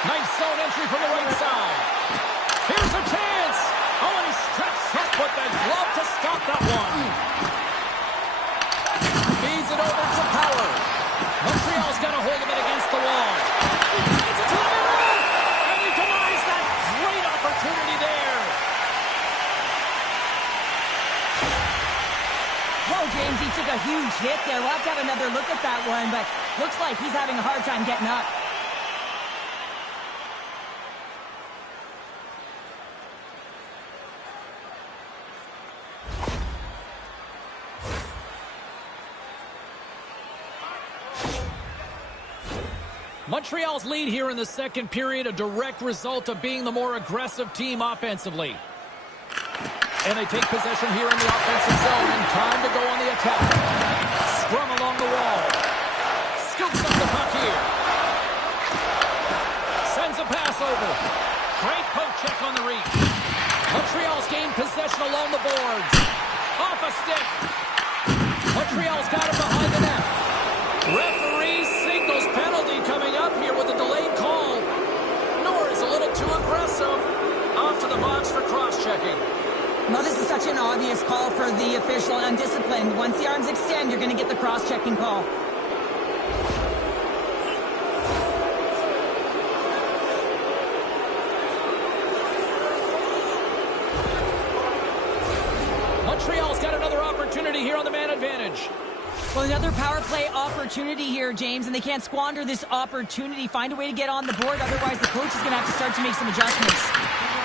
Nice zone entry from the right side. Here's a chance. Oh, and he steps up with that glove to stop that one. Feeds it over to Power. Montreal's got a hold of it against the wall. Sends it to the middle. And he denies that great opportunity there. Well, James, he took a huge hit there. We'll have to have another look at that one, but looks like he's having a hard time getting up. Montreal's lead here in the second period, a direct result of being the more aggressive team offensively. And they take possession here in the offensive zone, and time to go on the attack. Scrum along the wall. Scoops up the puck here. Sends a pass over. Great poke check on the reach. Montreal's gained possession along the boards. Off a stick. Montreal's got it behind the net. Referee signals penalty coming up here with a delayed call. Norris a little too aggressive. Off to the box for cross-checking. Well, this is such an obvious call for the official, undisciplined. Once the arms extend, you're going to get the cross-checking call. Montreal's got another opportunity here on the man advantage. Well, another power play opportunity here, James, and they can't squander this opportunity. Find a way to get on the board, otherwise the coach is going to have to start to make some adjustments.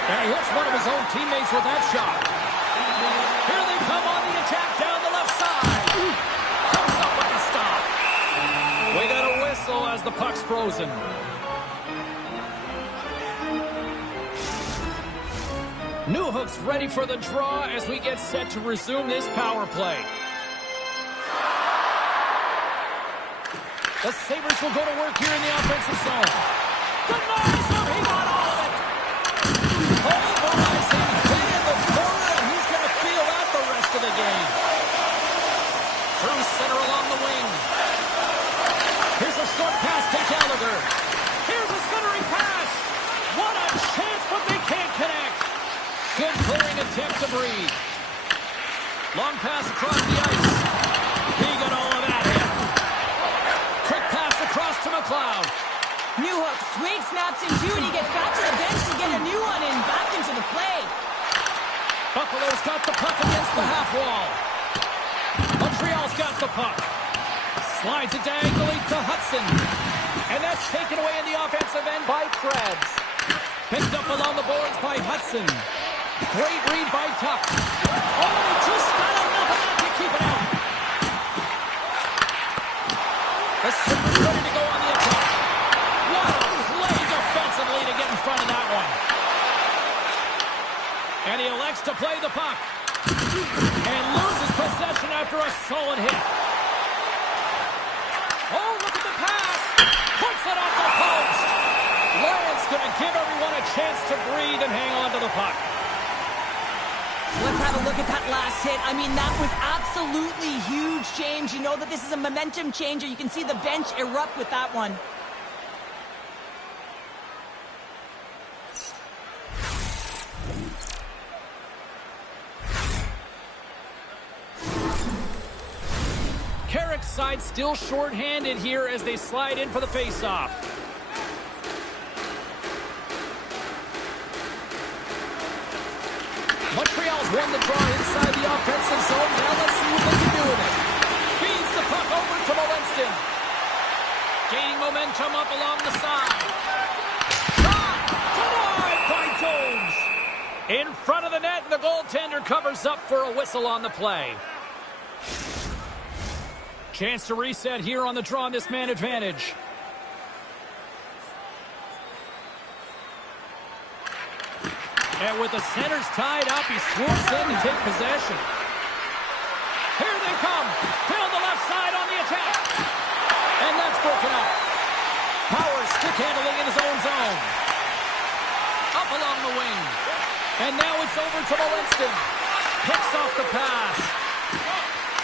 And he hits one of his own teammates with that shot. Here they come on the attack down the left side. Comes up with the stop. We got a whistle as the puck's frozen. Newhook's ready for the draw as we get set to resume this power play. The Sabres will go to work here in the offensive zone. Denies him. He got all of it. Pulverizing hit in the corner, and he's going to feel that the rest of the game. Through center along the wing. Here's a short pass to Gallagher. Here's a centering pass. What a chance, but they can't connect. Good clearing attempt to breathe. Long pass across the ice. He got all of that hit. Quick pass across to McLeod. Newhook, Wade snaps in two, and he gets back to the bench to get a new one and back into the play. Buffalo's got the puck against the half wall. Montreal's got the puck. Slides it diagonally to Hudson. And that's taken away in the offensive end by Krebs. Picked up along the boards by Hudson. Great read by Tuck. Oh, and he just got enough of that to keep it out. The Sabres ready to go on the attack. What a play defensively to get in front of that one. And he elects to play the puck. And loses possession after a solid hit. Oh, look at the pass. Puts it off the post. Lions going to give everyone a chance to breathe and hang on to the puck. Let's have a look at that last hit. I mean, that was absolutely huge, James. You know that this is a momentum changer. You can see the bench erupt with that one. Carrick's side still short-handed here as they slide in for the face-off. has won the draw inside the offensive zone. Now let's see what they can do with it. Feeds the puck over to Molinston. Gaining momentum up along the side. Shot! Denied by Jones. In front of the net, and the goaltender covers up for a whistle on the play. Chance to reset here on the draw on this man advantage. And with the centers tied up, he swoops in to take possession. Here they come. Down the left side on the attack. And that's broken up. Powers stick handling in his own zone. Up along the wing. And now it's over to Molinston. Picks off the pass.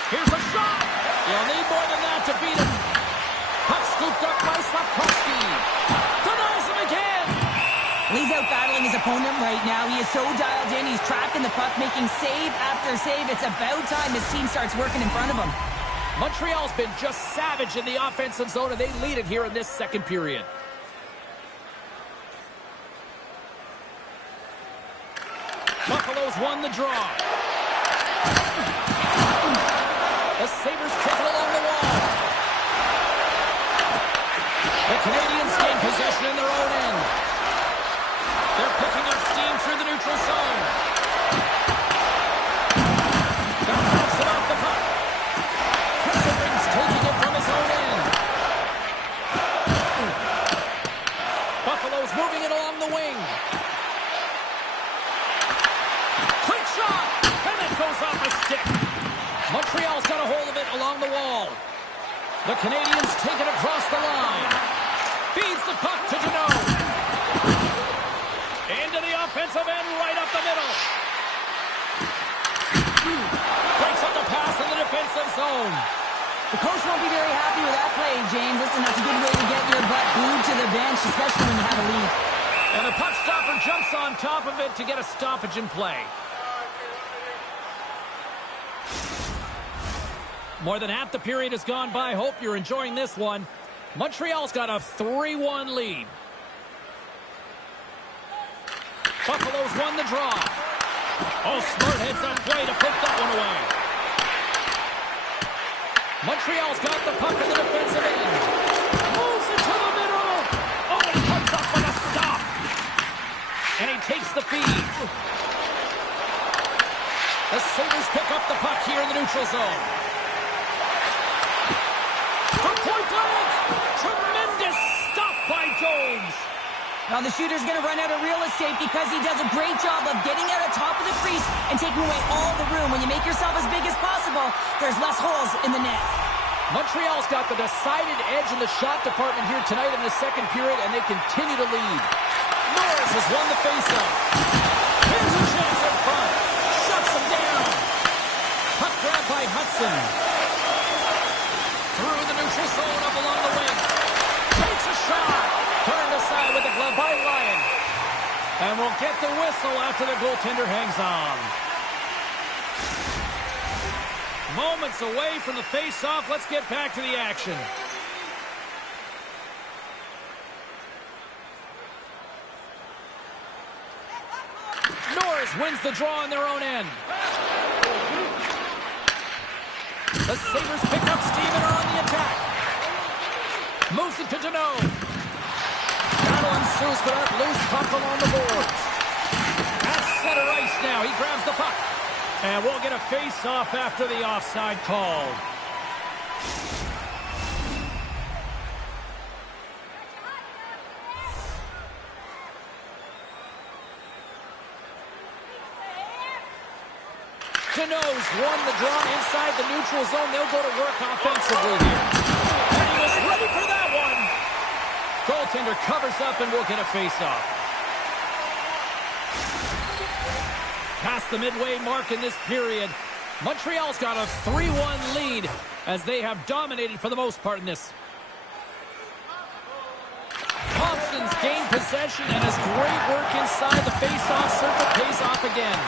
Here's a shot. You'll need more than that to beat him. Puck scooped up by Slavkovsky. Denies him again. He's out battling his opponent right now. He is so dialed in. He's tracking the puck, making save after save. It's about time his team starts working in front of him. Montreal's been just savage in the offensive zone, and they lead it here in this second period. Buffalo's won the draw. The Sabres take it along the wall. The Canadiens gain possession in their own end. They're picking up steam through the neutral zone. They're bouncing off the puck. Kesselring's taking it from his own end. Buffalo's moving it along the wing. Quick shot! And it goes off a stick. Montreal's got a hold of it along the wall. The Canadiens take it across the line. Feeds the puck to Deneau. Into the offensive end, right up the middle. Breaks up the pass in the defensive zone. The coach won't be very happy with that play, James. Listen, that's a good way to get your butt glued to the bench, especially when you have a lead. And the puck stopper jumps on top of it to get a stoppage in play. More than half the period has gone by. Hope you're enjoying this one. Montreal's got a 3-1 lead. Buffalo's won the draw. Oh, smart heads up play to put that one away. Montreal's got the puck in the defensive end. Moves it to the middle. Oh, he comes up with a stop. And he takes the feed. The Sabres pick up the puck here in the neutral zone. From point blank. Tremendous stop by Jones. Now the shooter's going to run out of real estate because he does a great job of getting out of top of the crease and taking away all the room. When you make yourself as big as possible, there's less holes in the net. Montreal's got the decided edge in the shot department here tonight in the second period, and they continue to lead. Norris has won the faceoff. Here's a chance in front. Shuts him down. Puck grab by Hudson. Through the neutral zone up along the wing. Takes a shot. Turned aside with the glove by Ryan. And we'll get the whistle after the goaltender hangs on. Moments away from the face-off. Let's get back to the action. Norris wins the draw on their own end. The Sabres pick up steam and are on the attack. Moves it to Deneau. Battle ensues for that loose puck along the boards. At center ice now. He grabs the puck. And we'll get a face-off after the offside call. Deneau's won the draw inside the neutral zone. They'll go to work offensively here. And he was ready for that one. Goaltender covers up and we'll get a face-off. Past the midway mark in this period, Montreal's got a 3-1 lead as they have dominated for the most part in this. Thompson's gained possession and his great work inside the face-off circle pays off again.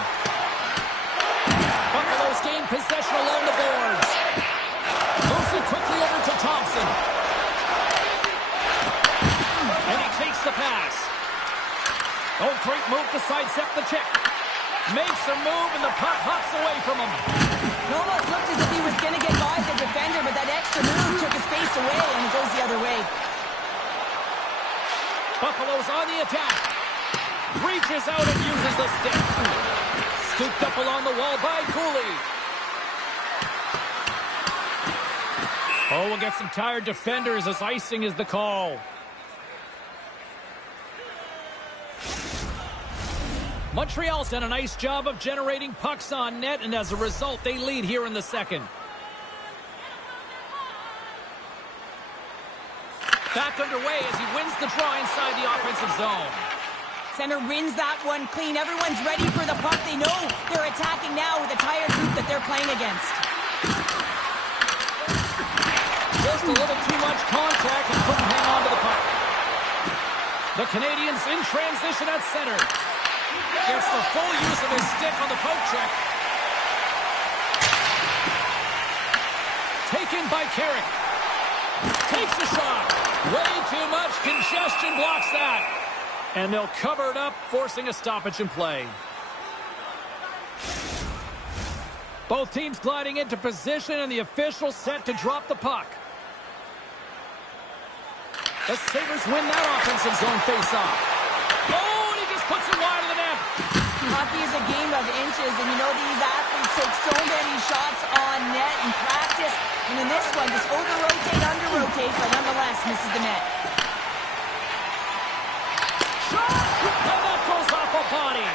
Buffalo's gained possession along the boards. Moves it quickly over to Thompson. And he takes the pass. Oh, great move to sidestep the check. Makes a move, and the puck hops away from him. It almost looked as if he was going to get by the defender, but that extra move took his face away, and it goes the other way. Buffalo's on the attack. Reaches out and uses the stick. Scooped up along the wall by Cooley. Oh, we'll get some tired defenders as icing is the call. Montreal's done a nice job of generating pucks on net, and as a result, they lead here in the second. Back underway as he wins the draw inside the offensive zone. Center wins that one clean. Everyone's ready for the puck. They know they're attacking now with a tired group that they're playing against. Just a little too much contact and couldn't hang on to the puck. The Canadiens in transition at center. Gets the full use of his stick on the poke check. Taken by Carrick. Takes a shot. Way too much congestion blocks that. And they'll cover it up, forcing a stoppage in play. Both teams gliding into position, and the officials set to drop the puck. The Sabres win that offensive zone face-off. Oh, and he just puts it wide of the net. Hockey is a game of inches, and you know these athletes take so many shots on net in practice. And in this one, just over-rotate, under-rotate, but nonetheless misses the net. Shot! And that goes off a body.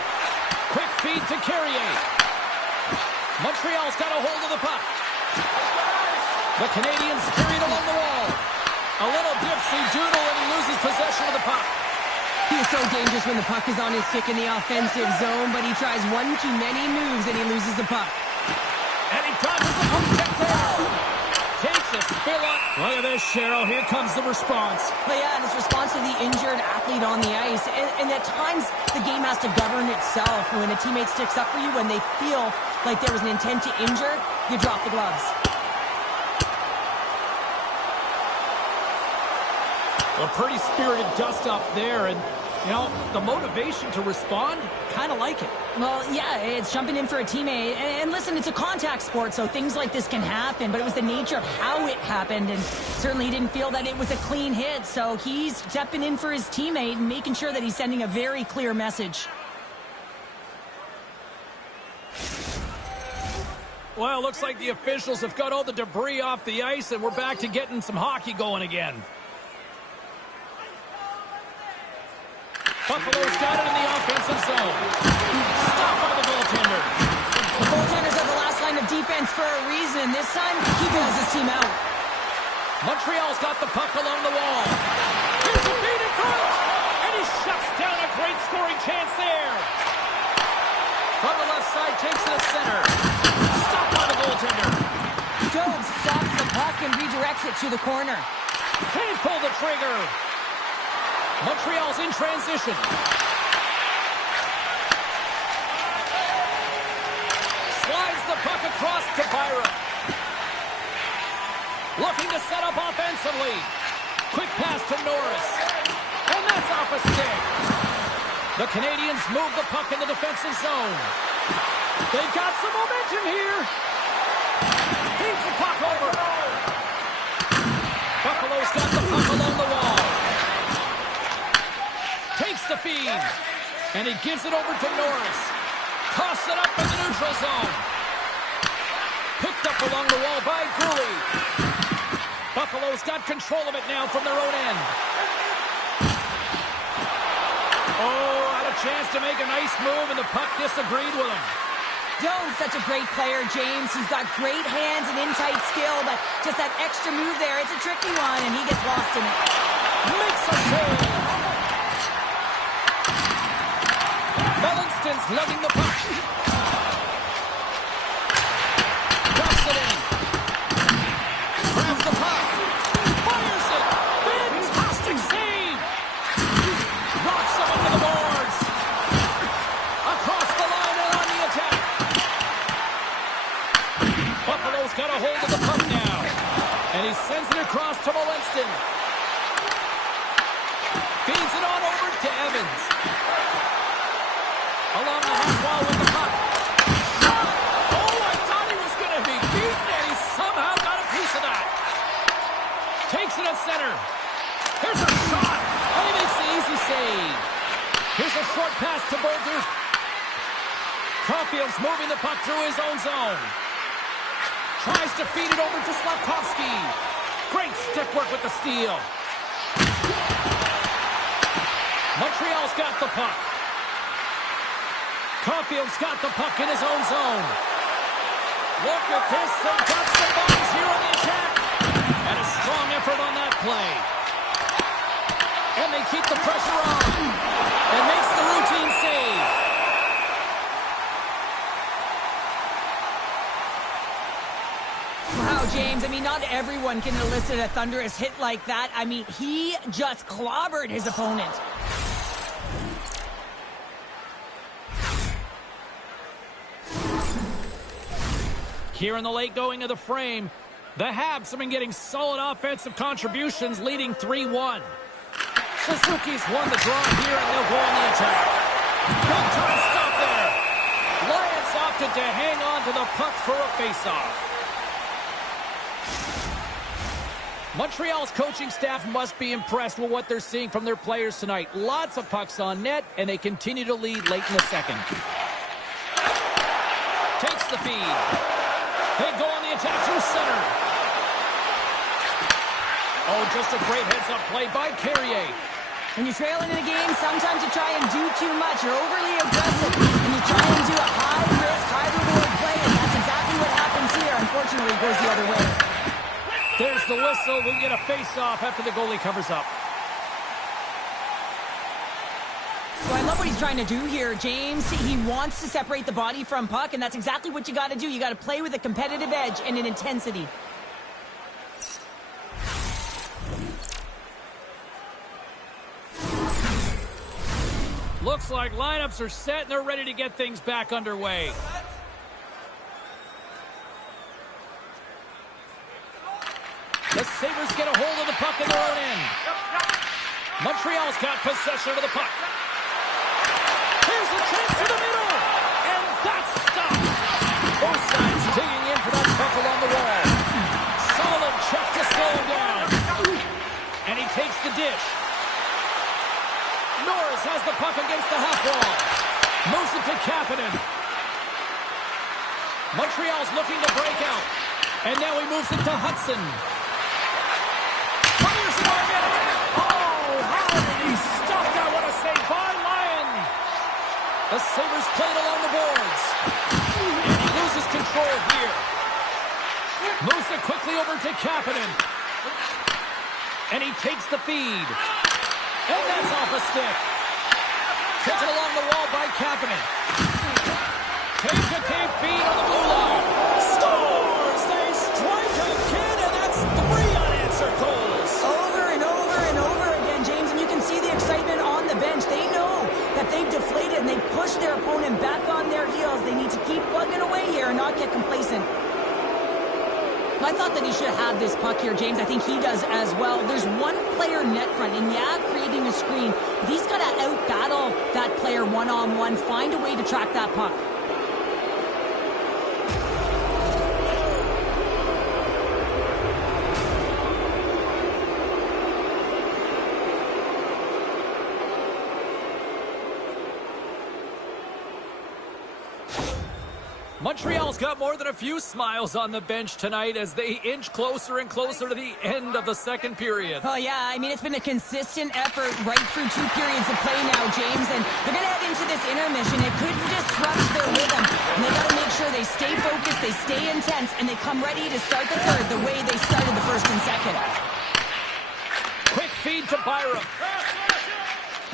Quick feed to Carrier. Montreal's got a hold of the puck. The Canadiens carried along the wall. A little dipsy-doodle, and he loses possession of the puck. He is so dangerous when the puck is on his stick in the offensive zone, but he tries one too many moves, and he loses the puck. And he dodges the poke check there. Takes a spill on. Look at this, Cheryl. Here comes the response. But yeah, and it's response to the injured athlete on the ice. And at times, the game has to govern itself. When a teammate sticks up for you, when they feel like there was an intent to injure, you drop the gloves. A pretty spirited dust-up there, and, you know, the motivation to respond, kind of like it. Well, yeah, it's jumping in for a teammate. And listen, it's a contact sport, so things like this can happen, but it was the nature of how it happened, and certainly he didn't feel that it was a clean hit, so he's stepping in for his teammate and making sure that he's sending a very clear message. Well, looks like the officials have got all the debris off the ice, and we're back to getting some hockey going again. Buffalo's got it in the offensive zone. Stopped by the goaltender. The goaltenders are the last line of defense for a reason. This time, he bails his team out. Montreal's got the puck along the wall. Here's a feed in front, and he shuts down a great scoring chance there. From the left side, takes it to center. Stopped by the goaltender. Jones stops the puck and redirects it to the corner. Can't pull the trigger. Montreal's in transition. Slides the puck across to Byron. Looking to set up offensively. Quick pass to Norris. And that's off a stick. The Canadiens move the puck in the defensive zone. They've got some momentum here. Feeds the puck over. Buffalo's got the puck along the wall. Takes the feed, and he gives it over to Norris. Toss it up in the neutral zone. Picked up along the wall by Cooley. Buffalo's got control of it now from their own end. Oh, had a chance to make a nice move, and the puck disagreed with him. Jones, such a great player, James. He's got great hands and in-tight skill, but just that extra move there, it's a tricky one, and he gets lost in it. Makes a save. Bellinston's lugging the puck. Drops it in. Grabs the puck. Fires it. Fantastic save. Knocks him into the boards. Across the line and on the attack. Buffalo's got a hold of the puck now. And he sends it across to Bellinston. Feeds it on over to Evans. Along the half wall with the puck. Takes it at center. Here's a shot. And he makes the easy save. Here's a short pass to Berger. Caulfield's moving the puck through his own zone. Tries to feed it over to Slafkovsky. Great stick work with the steal. Montreal's got the puck. Caulfield's got the puck in his own zone. Look at this. They've got some bodies here on the attack. And a strong effort on that play. And they keep the pressure on. And makes the routine save. Wow, James, I mean, not everyone can elicit a thunderous hit like that. I mean, he just clobbered his opponent. Here in the late going of the frame, the Habs have been getting solid offensive contributions, leading 3-1. Suzuki's won the draw here, and they'll go on the attack. Big time stop there. Lions opted to hang on to the puck for a faceoff. Montreal's coaching staff must be impressed with what they're seeing from their players tonight. Lots of pucks on net, and they continue to lead late in the second. Takes the feed. They go on the attack through center. Oh, just a great heads-up play by Carrier. When you're trailing in a game, sometimes you try and do too much. You're overly aggressive, and you try and do a high-risk, high-reward play, and that's exactly what happens here. Unfortunately, it goes the other way. There's the whistle. We'll get a face-off after the goalie covers up. So I love what he's trying to do here, James. He wants to separate the body from puck, and that's exactly what you got to do. You got to play with a competitive edge and an intensity. Looks like lineups are set, and they're ready to get things back underway. The Sabres get a hold of the puck in their own end. Montreal's got possession of the puck. Here's a chance to the middle. And that's stopped. Both sides digging in for that puck along the wall. Solid check to slow him down. And he takes the dish. Norris has the puck against the half wall. Moves it to Kapanen. Montreal's looking to break out. And now he moves it to Hudson. Fires it on it. Oh, how did he stop that? What a save by Lyon. The Sabres played along the boards. And he loses control here. Moves it quickly over to Kapanen. And he takes the feed. And that's off a stick. Taken along the wall by Kapanen. Tape-to-tape feed on the blue line. Scores! They strike again, and that's 3 unanswered goals. Over and over and over again, James, and you can see the excitement on the bench. They know that they've deflated, and they push their opponent back on their heels. They need to keep plugging away here and not get complacent. I thought that he should have this puck here, James. I think he does as well. There's one player net front, and yeah, creating a screen. But he's got to out-battle that player one-on-one, find a way to track that puck. Montreal's got more than a few smiles on the bench tonight as they inch closer and closer to the end of the second period. Oh, yeah, I mean, it's been a consistent effort right through 2 periods of play now, James, and they're going to head into this intermission. It could disrupt their rhythm, and they got to make sure they stay focused, they stay intense, and they come ready to start the third the way they started the first and second. Quick feed to Byram.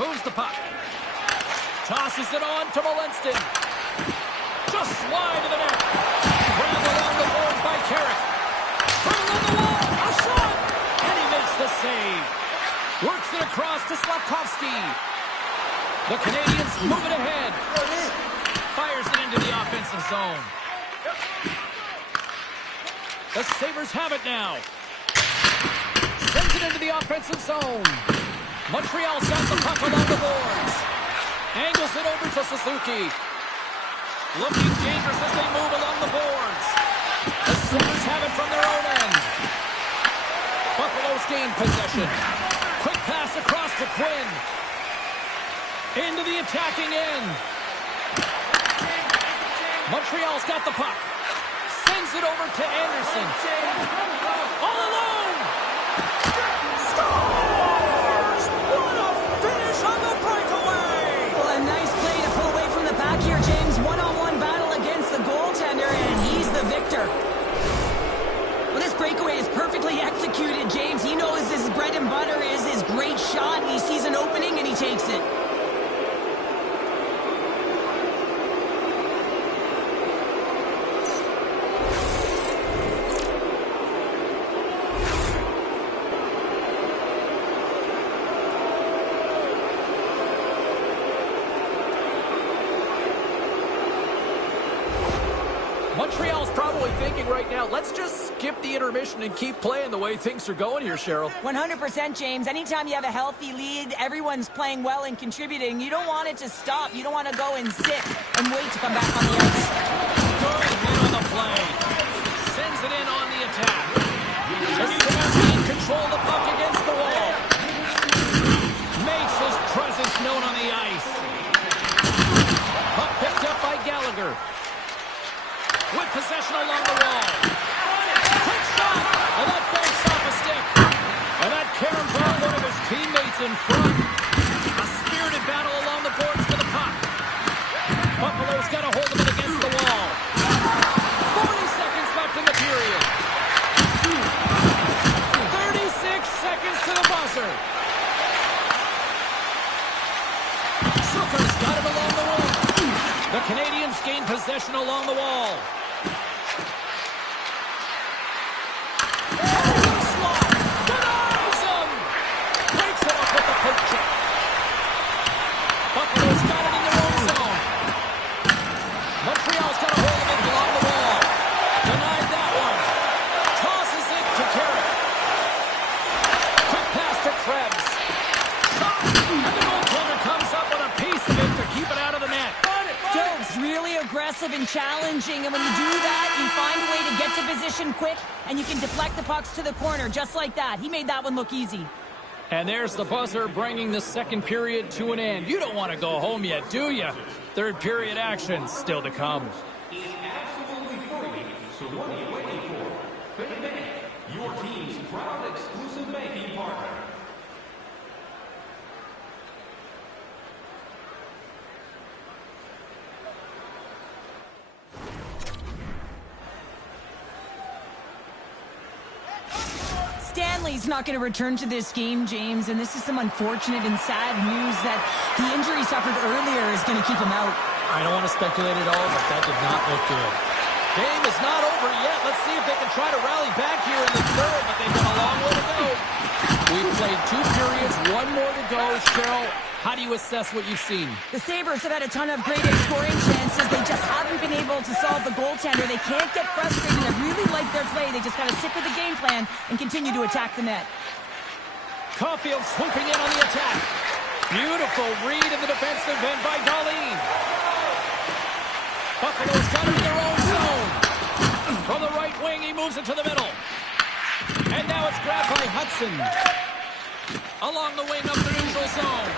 Moves the puck. Tosses it on to Molenston. Just wide of the net. Grabbed along the boards by Carrick. From on the wall, a shot! And he makes the save. Works it across to Slafkovsky. The Canadiens move it ahead. Fires it into the offensive zone. The Sabres have it now. Sends it into the offensive zone. Montreal's got the puck along the boards. Angles it over to Suzuki. Looking dangerous as they move along the boards. The Sabres have it from their own end. Buffalo's Sabres gain possession. Quick pass across to Quinn. Into the attacking end. Montreal's got the puck. Sends it over to Anderson. All alone. Scores! What a finish on the breakaway! Well, a nice play to pull away from the pack here, James. One-on-one battle against the goaltender, and he's the victor. Well, this breakaway is perfectly executed, James. He knows his bread and butter is his great shot, and he sees an opening, and he takes it. Montreal's probably thinking right now, let's just skip the intermission and keep playing the way things are going here, Cheryl. 100%, James. Anytime you have a healthy lead, everyone's playing well and contributing. You don't want it to stop. You don't want to go and sit and wait to come back on the ice. Good hit on the play. Sends it in on the attack. Just control the puck against the wall. Makes his presence known on the ice. Puck picked up by Gallagher. With possession along the wall. Quick shot! And that banks off a stick. And that caroms off one of his teammates in front. A spirited battle along the boards for the puck. Buffalo's got a hold of it against the wall. 40 seconds left in the period. 36 seconds to the buzzer. Zucker's got it along the wall. The Canadiens gain possession along the wall. Buffalo's got it in their own zone. Montreal's got a hold of it along the wall. Denied that one. Tosses it to Carrick. Quick pass to Krebs. Shot! And the goaltender comes up with a piece of it to keep it out of the net. Joe's really aggressive and challenging, and when you do that, you find a way to get to position quick, and you can deflect the pucks to the corner, just like that. He made that one look easy. And there's the buzzer bringing the second period to an end. You don't want to go home yet, do you? Third period action still to come. Is absolutely free, so what are you waiting for? Fake Bank, your team's proud exclusive banking partner. Stanley's not going to return to this game, James, and this is some unfortunate and sad news that the injury suffered earlier is going to keep him out. I don't want to speculate at all, but that did not look good. Game is not over yet. Let's see if they can try to rally back here in the third, but they've got a long way to go. We've played 2 periods, 1 more to go. Cheryl, how do you assess what you've seen? The Sabres have had a ton of great scoring chances. They just haven't been able to solve the goaltender. They can't get frustrated. They really like their play. They just got to stick with the game plan and continue to attack the net. Caulfield swooping in on the attack. Beautiful read in the defensive end by Darlene. Buffalo's got it in their own zone. From the right wing, he moves it to the middle. And now it's grabbed by Hudson. Along the wing of the neutral zone.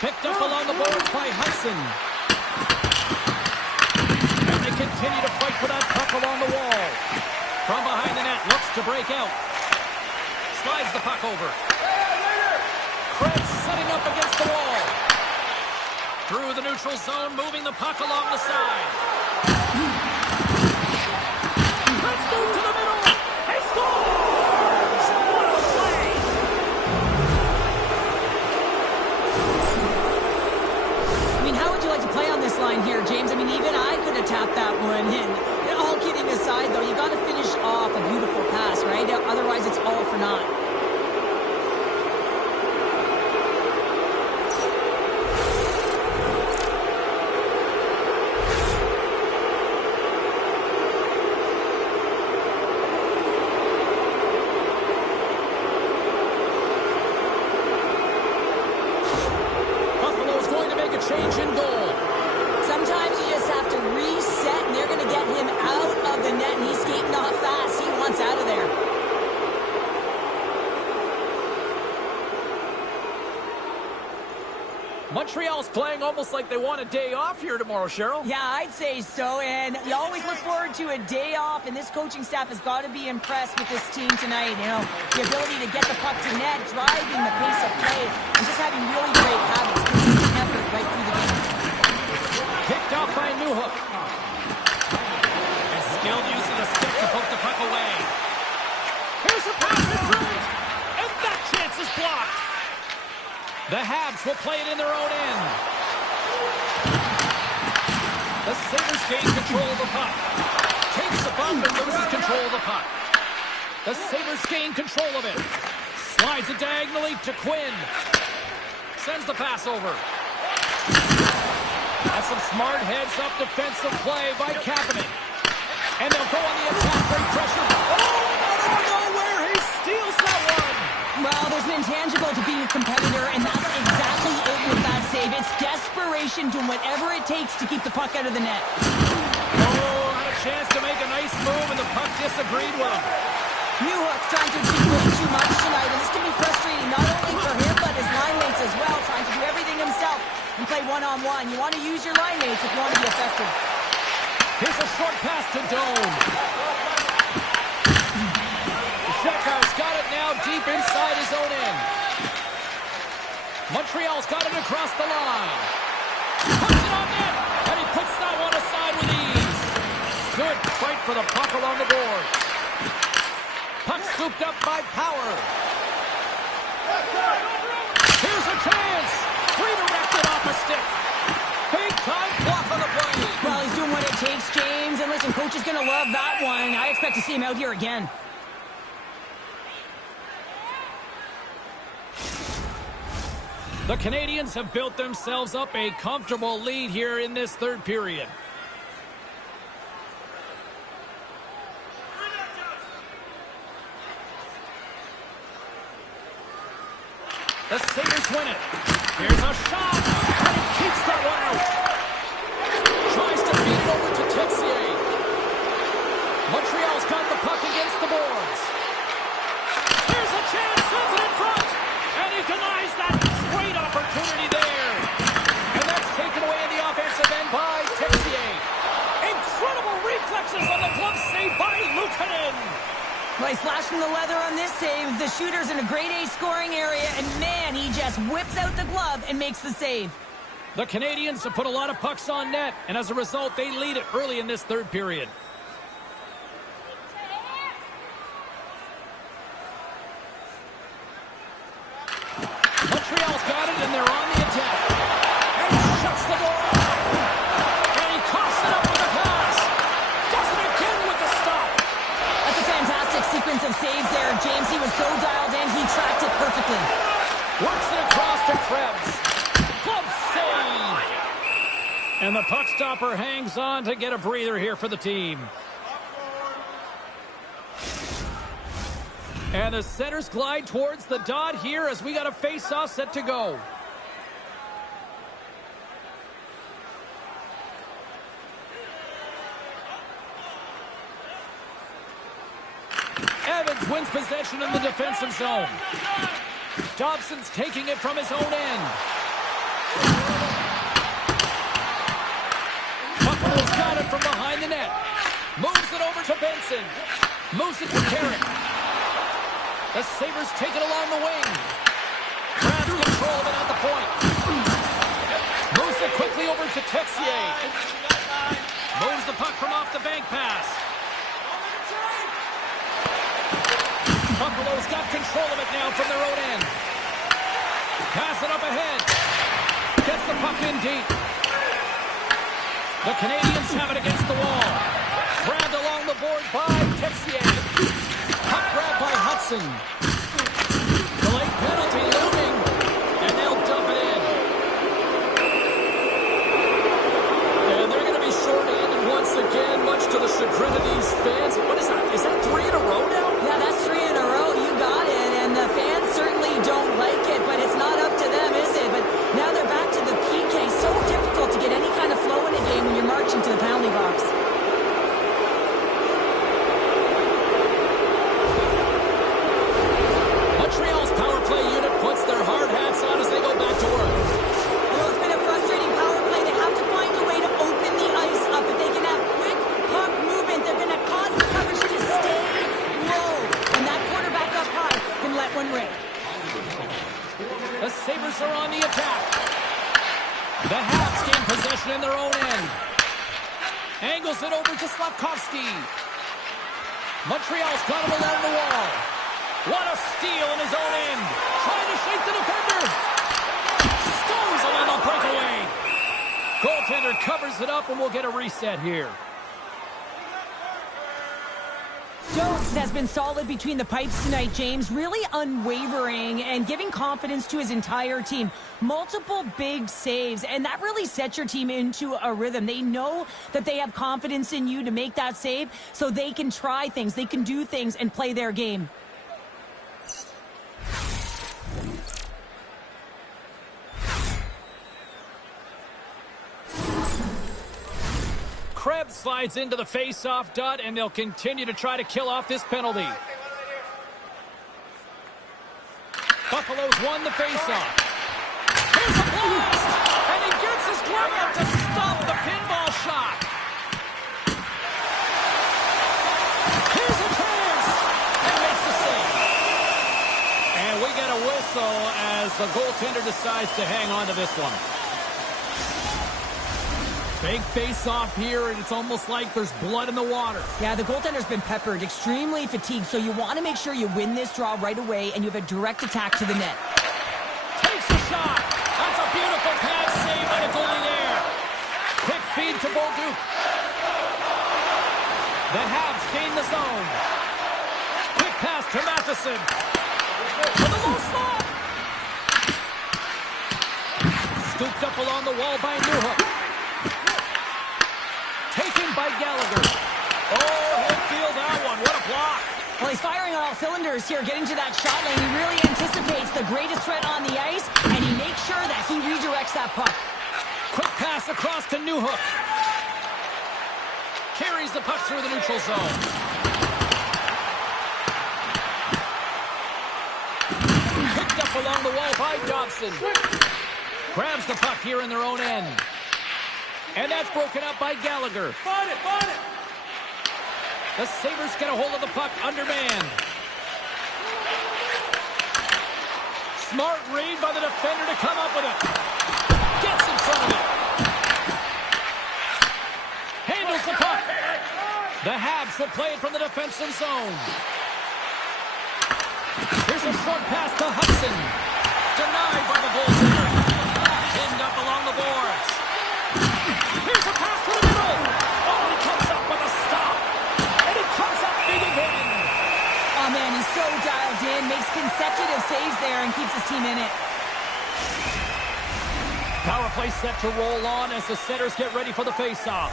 Picked up along the boards by Hudson. And they continue to fight for that puck along the wall. From behind the net, looks to break out. Slides the puck over. Krebs setting up against the wall. Through the neutral zone, moving the puck along the side. Let's move to the middle. He scores! What a play! I mean, how would you like to play on this line here, James? I mean, even I could have tapped that one in. All kidding aside, though, you got to finish off a beautiful pass, right? Otherwise, it's all for naught. Montreal's playing almost like they want a day off here tomorrow, Cheryl. Yeah, I'd say so, and you always look forward to a day off, and this coaching staff has got to be impressed with this team tonight. You know, the ability to get the puck to net, driving the pace of play, and just having really great habits, consistent effort right through the game. Picked off by Newhook. And skilled use of the stick to poke the puck away. Here's a pass in front, and that chance is blocked. The Habs will play it in their own end. The Sabres gain control of the puck. Takes the bump and loses control of the puck. The Sabres gain control of it. Slides it diagonally to Quinn. Sends the pass over. That's some smart heads-up defensive play by Kapanen. And they'll go on the attack, great pressure. Oh, out of nowhere, he steals that one. Well, there's an intangible to being a competitor, and that's exactly it with that save. It's desperation, doing whatever it takes to keep the puck out of the net. Oh, had a chance to make a nice move, and the puck disagreed with him. Newhook's trying to achieve way too much tonight, and this can be frustrating not only for him, but his line mates as well, trying to do everything himself and play one-on-one. You want to use your line mates if you want to be effective. Here's a short pass to Doan. Shekar's got it now deep inside his own end. Montreal's got it across the line. Puts it on net, and he puts that one aside with ease. Good fight for the puck along the boards. Puck scooped up by Power. Here's a chance. Redirected off a stick. Big time block on the play. Well, he's doing what it takes, James. And listen, coach is going to love that one. I expect to see him out here again. The Canadiens have built themselves up a comfortable lead here in this third period. The Sabres win it. Here's a shot, and he keeps that one out. Tries to feed it over to Texier. Montreal's got the puck against the boards. Here's a chance, sends it in front, and he denies that great opportunity there. And that's taken away in the offensive end by Texier. Incredible reflexes on the glove save by Luukkonen. Well, he's flashing the leather on this save. The shooter's in a grade A scoring area, and man, he just whips out the glove and makes the save. The Canadiens have put a lot of pucks on net, and as a result, they lead it early in this third period. Montreal's got it, and they're on the attack. And he shuts the door off. And he coughs it up with a pass. Does it again with the stop. That's a fantastic sequence of saves there, James. He was so dialed in, he tracked it perfectly. Works it across to Krebs. Glove save. And the puck stopper hangs on to get a breather here for the team. And the centers glide towards the dot here as we got a face-off set to go. Evans wins possession in the defensive zone. Dobson's taking it from his own end. Buffalo's got it from behind the net. Moves it over to Benson. Moves it to Carrick. The Sabres take it along the wing. Grabs control of it at the point. Moves it quickly over to Texier. Moves the puck from off the bank pass. Buffalo's got control of it now from their own end. Pass it up ahead. Gets the puck in deep. The Canadiens have it against the wall. Grabbed along the board by Texier. Puck grab by Hudson. Delayed penalty looming, and they'll dump it in. And they're going to be short-handed once again, much to the chagrin of these fans. What is that? Is that 3 in a row now? Yeah, that's 3 in a row. You got it. And the fans certainly don't like it, but it's not up to them, is it? But now they're back to the PK. So difficult to get any kind of flow in a game when you're marching to the penalty box. one rip. The Sabres are on the attack. The Habs gain possession in their own end. Angles it over to Slavkovsky. Montreal's got him along the wall. What a steal in his own end. Trying to shake the defender. Stones him on the breakaway. Goaltender covers it up, and we'll get a reset here. Jones has been solid between the pipes tonight, James. Really unwavering and giving confidence to his entire team. Multiple big saves, and that really sets your team into a rhythm. They know that they have confidence in you to make that save, so they can try things, they can do things, and play their game. Krebs slides into the face-off dot, and they'll continue to try to kill off this penalty. Buffalo's won the face-off. Here's a blast! And he gets his glove out to stop the pinball shot. Here's a chance! And makes the save. And we get a whistle as the goaltender decides to hang on to this one. Big face-off here, and it's almost like there's blood in the water. Yeah, the goaltender's been peppered, extremely fatigued, so you want to make sure you win this draw right away, and you have a direct attack to the net. Takes a shot. That's a beautiful pad save by the goalie there. Quick feed to Bolduc. The Habs gain the zone. Quick pass to Matheson. For the low slot. Scooped up along the wall by Newhook. Taken by Gallagher. Oh, he'll feel that one. What a block. Well, he's firing on all cylinders here, getting to that shot lane. He really anticipates the greatest threat on the ice, and he makes sure that he redirects that puck. Quick pass across to Newhook. Carries the puck through the neutral zone. Picked up along the wall by Dobson. Grabs the puck here in their own end. And that's broken up by Gallagher. Find it! The Sabres get a hold of the puck undermanned. Smart read by the defender to come up with it. Gets in front of it. Handles the puck. The Habs will play it from the defensive zone. Here's a short pass to Hudson. Denied by the goaltender. Pinned up along the boards. Here's a pass to the middle. Oh, he comes up with a stop. And he comes up big again. Oh, man, he's so dialed in, makes consecutive saves there, and keeps his team in it. Power play set to roll on as the setters get ready for the faceoff.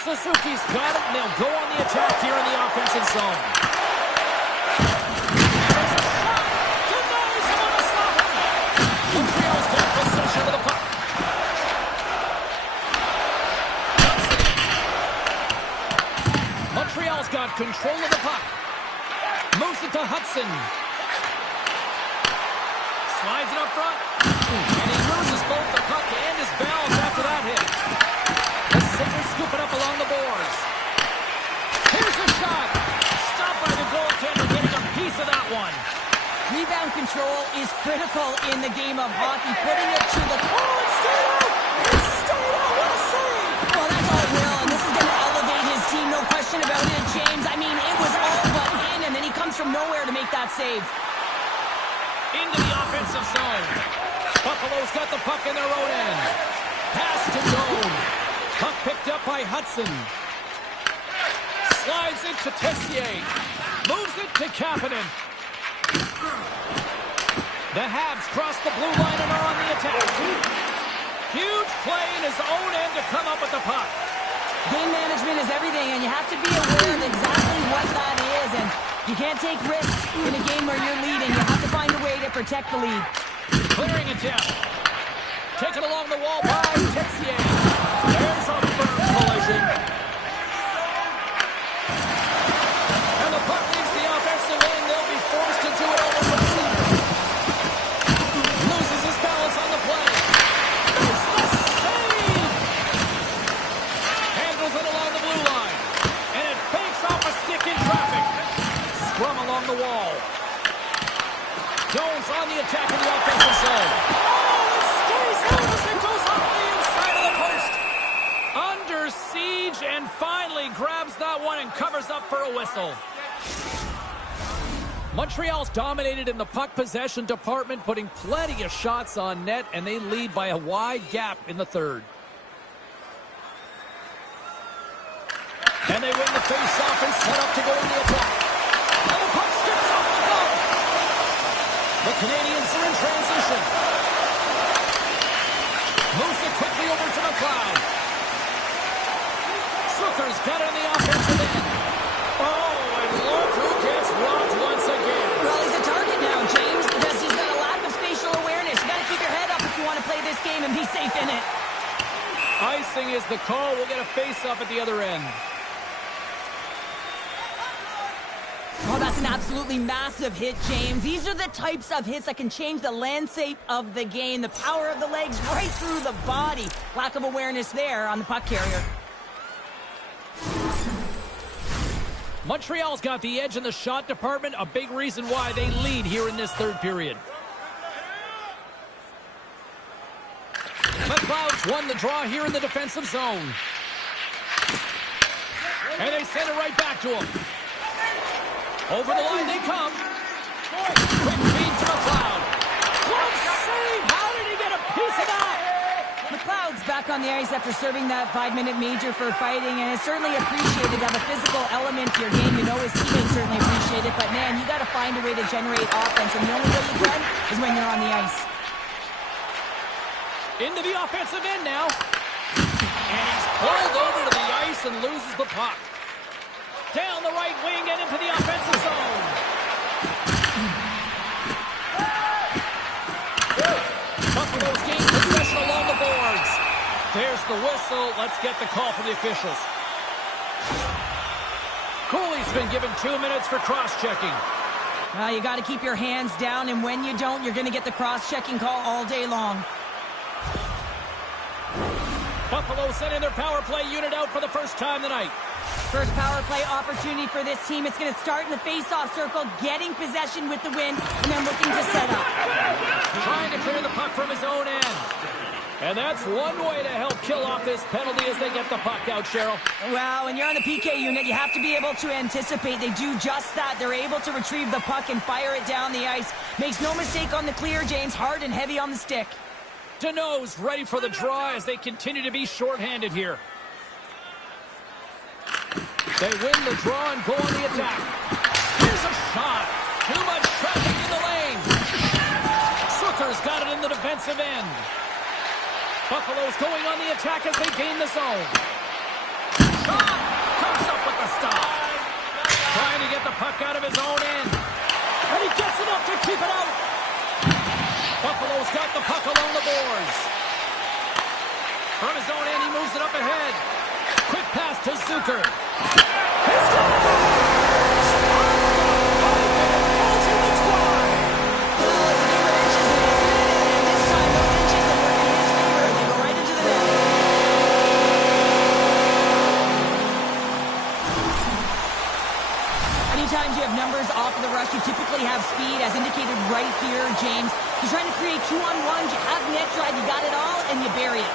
Suzuki's got it, and they'll go on the attack here in the offensive zone. There's a shot. Denies him on a stop. Montreal's got possession of the puck. Montreal's got control of the puck. Moves it to Hudson. Slides it up front. And he loses both the puck and his balance after that hit. The Sabres scoop it up along the boards. Here's the shot. Stopped by the goaltender, getting a piece of that one. Rebound control is critical in the game of hockey. Putting it to the... Oh, it stayed out! It stayed out! What a save! Well, that's all will, and this is going to elevate his team. No question about it, James. I mean, it was all but in, and then he comes from nowhere to make that save. Into the offensive zone. Buffalo's got the puck in their own end. Pass to Doan. Puck picked up by Hudson. Slides it to Tessier. Moves it to Kapanen. The Habs cross the blue line and are on the attack. Huge play in his own end to come up with the puck. Game management is everything, and you have to be aware of exactly what that is. And you can't take risks in a game where you're leading. You have to find a way to protect the lead. Clearing attempt. Taken along the wall by Tessier. There's a firm collision. And the puck leaves the offensive end. They'll be forced into it almost receiver. Loses his balance on the play. Makes the save. Handles it along the blue line. the wall. Jones on the attack in the offensive zone. Oh, it's squeezed out as it goes off the inside of the post. Under siege and finally grabs that one and covers up for a whistle. Montreal's dominated in the puck possession department, putting plenty of shots on net, and they lead by a wide gap in the third. And they win the face-off and set up to go in the attack. And the puck skips off the glove. The Canadiens are in transition. Moves it quickly over to McLeod. Zucker's got it in the offensive end. Oh, and look who gets robbed once again. Well, he's a target now, James, because he's got a lack of spatial awareness. You got to keep your head up if you want to play this game and be safe in it. Icing is the call. We'll get a face-off at the other end. Oh, that's an absolutely massive hit, James. These are the types of hits that can change the landscape of the game. The power of the legs right through the body. Lack of awareness there on the puck carrier. Montreal's got the edge in the shot department, a big reason why they lead here in this third period. McLeod's won the draw here in the defensive zone. And they send it right back to him. Over the line they come. Quick feed to McLeod. Glove save! How did he get a piece of that? McLeod's back on the ice after serving that 5-minute major for fighting, and it's certainly appreciated to have a physical element to your game. You know his teammates certainly appreciate it, but man, you got to find a way to generate offense, and the only way you can is when you're on the ice. Into the offensive end now. And he's pulled over to the ice and loses the puck. Down the right wing and into the offensive zone. Buffalo's gained possession along the boards. There's the whistle. Let's get the call from the officials. Cooley's been given 2 minutes for cross-checking. You got to keep your hands down, and when you don't, you're going to get the cross-checking call all day long. Buffalo sending their power play unit out for the first time tonight. First power play opportunity for this team. It's going to start in the face-off circle, getting possession with the win, and then looking to set up. Trying to clear the puck from his own end. And that's one way to help kill off this penalty as they get the puck out, Cheryl. Well, when you're on the PK unit, you have to be able to anticipate. They do just that. They're able to retrieve the puck and fire it down the ice. Makes no mistake on the clear, James. Hard and heavy on the stick. Deneau's ready for the draw as they continue to be shorthanded here. They win the draw and go on the attack. Here's a shot. Too much traffic in the lane. Zucker's got it in the defensive end. Buffalo's going on the attack as they gain the zone. Shot! Comes up with the stop. Trying to get the puck out of his own end. And he gets enough to keep it out. Buffalo's got the puck along the boards. From his own end, he moves it up ahead. Quick pass to Zucker. He's got Anytime you have numbers off of the rush, you typically have speed, as indicated right here, James. You're trying to create 2-on-1s, you have net drive, you got it all, and you bury it.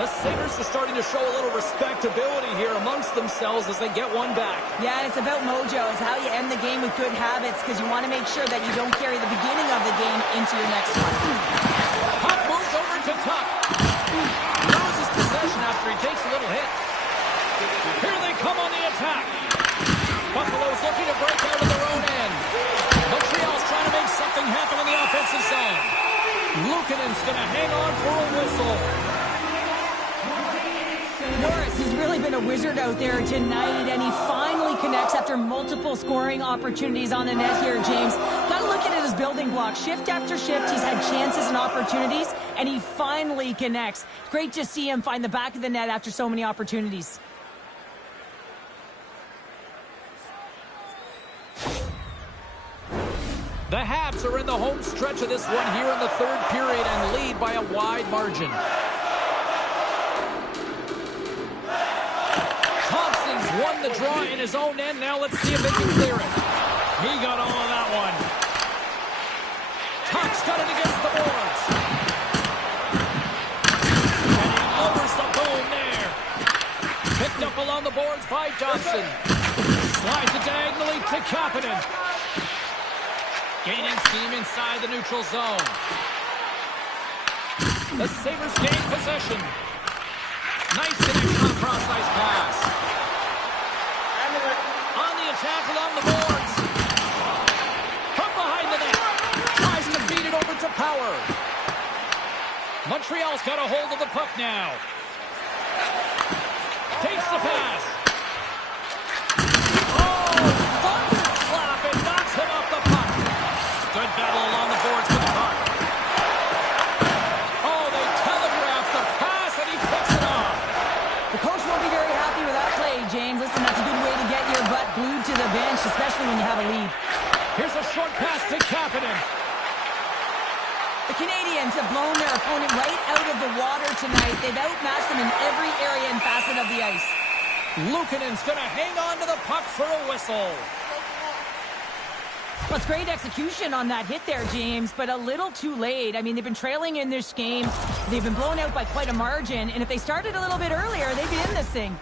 The Sabres are starting to show a little respectability here amongst themselves as they get one back. Yeah, and it's about mojo. It's how you end the game with good habits, because you want to make sure that you don't carry the beginning of the game into your next one. Puck moves over to Tuck. Loses possession after he takes a little hit. Here they come on the attack. Buffalo's looking to break out of their own end. Montreal's trying to make something happen in the offensive zone. Luukkonen's going to hang on for a whistle. Norris has really been a wizard out there tonight, and he finally connects after multiple scoring opportunities on the net here, James. Got to look at it as building blocks. Shift after shift, he's had chances and opportunities, and he finally connects. Great to see him find the back of the net after so many opportunities. The Habs are in the home stretch of this one here in the third period and lead by a wide margin. Thompson's won the draw in his own end. Now let's see if they can clear it. He got all of that one. Tuch's got it against the boards. And he lowers the boom there. Picked up along the boards by Johnson. Slides it diagonally to Kapanen. Gaining steam inside the neutral zone. The Sabres gain possession. Nice connection on cross-ice pass. On the attack along the boards. From behind the net. Tries to feed it over to Power. Montreal's got a hold of the puck now. Takes the pass. Good battle along the boards for the puck. Oh, they telegraphed the pass, and he picks it off. The coach won't be very happy with that play, James. Listen, that's a good way to get your butt glued to the bench, especially when you have a lead. Here's a short pass to Kapanen. The Canadiens have blown their opponent right out of the water tonight. They've outmatched them in every area and facet of the ice. Luukkonen's going to hang on to the puck for a whistle. Well, it's great execution on that hit there, James, but a little too late. I mean, they've been trailing in this game. They've been blown out by quite a margin, and if they started a little bit earlier, they'd be in this thing.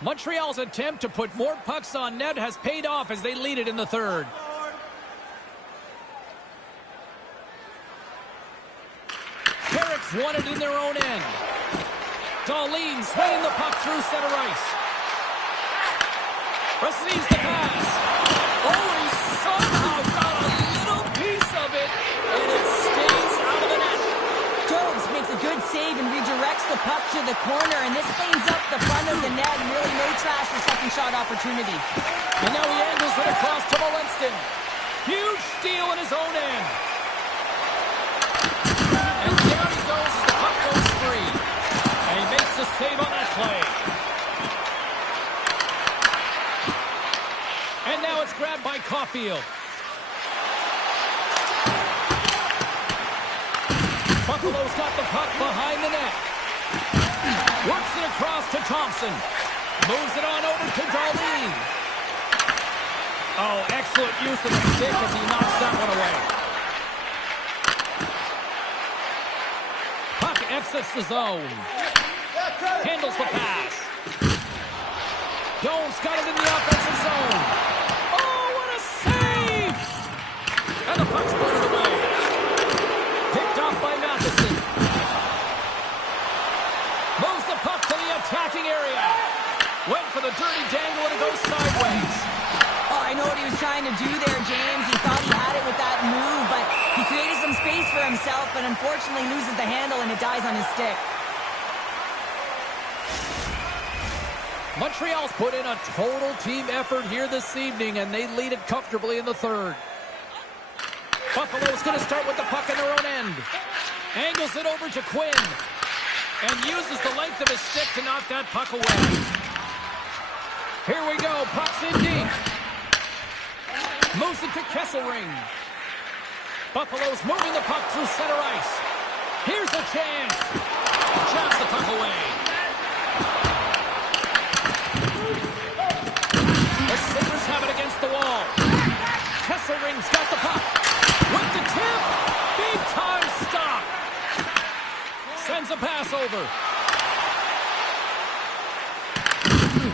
Montreal's attempt to put more pucks on net has paid off as they lead it in the third. Carrick's won it in their own end. Dahlin's swinging the puck through center ice. Receives the pass. Oh, he somehow got a little piece of it, and it stays out of the net. Jobs makes a good save and redirects the puck to the corner, and this cleans up the front of the net, and really no trash for second shot opportunity. And now he angles it across to Walenston. Huge steal in his own end. And down he goes as the puck goes free. And he makes the save on that play. And now it's grabbed by Caulfield. Buffalo's got the puck behind the net. Works it across to Thompson. Moves it on over to Dahlin. Oh, excellent use of the stick as he knocks that one away. Puck exits the zone. Handles the pass. Jones got it in the offensive zone. Oh, what a save! And the puck's floated away. Picked off by Matheson. Moves the puck to the attacking area. Went for the dirty dangle and it goes sideways. Oh, I know what he was trying to do there, James. He thought he had it with that move, but he created some space for himself, but unfortunately loses the handle and it dies on his stick. Montreal's put in a total team effort here this evening, and they lead it comfortably in the third. Buffalo's going to start with the puck in their own end. Angles it over to Quinn, and uses the length of his stick to knock that puck away. Here we go, puck's in deep. Moves it to Kesselring. Buffalo's moving the puck through center ice. Here's a chance. Jabs the puck away. The Sabres have it against the wall. Kesselring's got the puck. With the tip. Big time stop. Sends a pass over.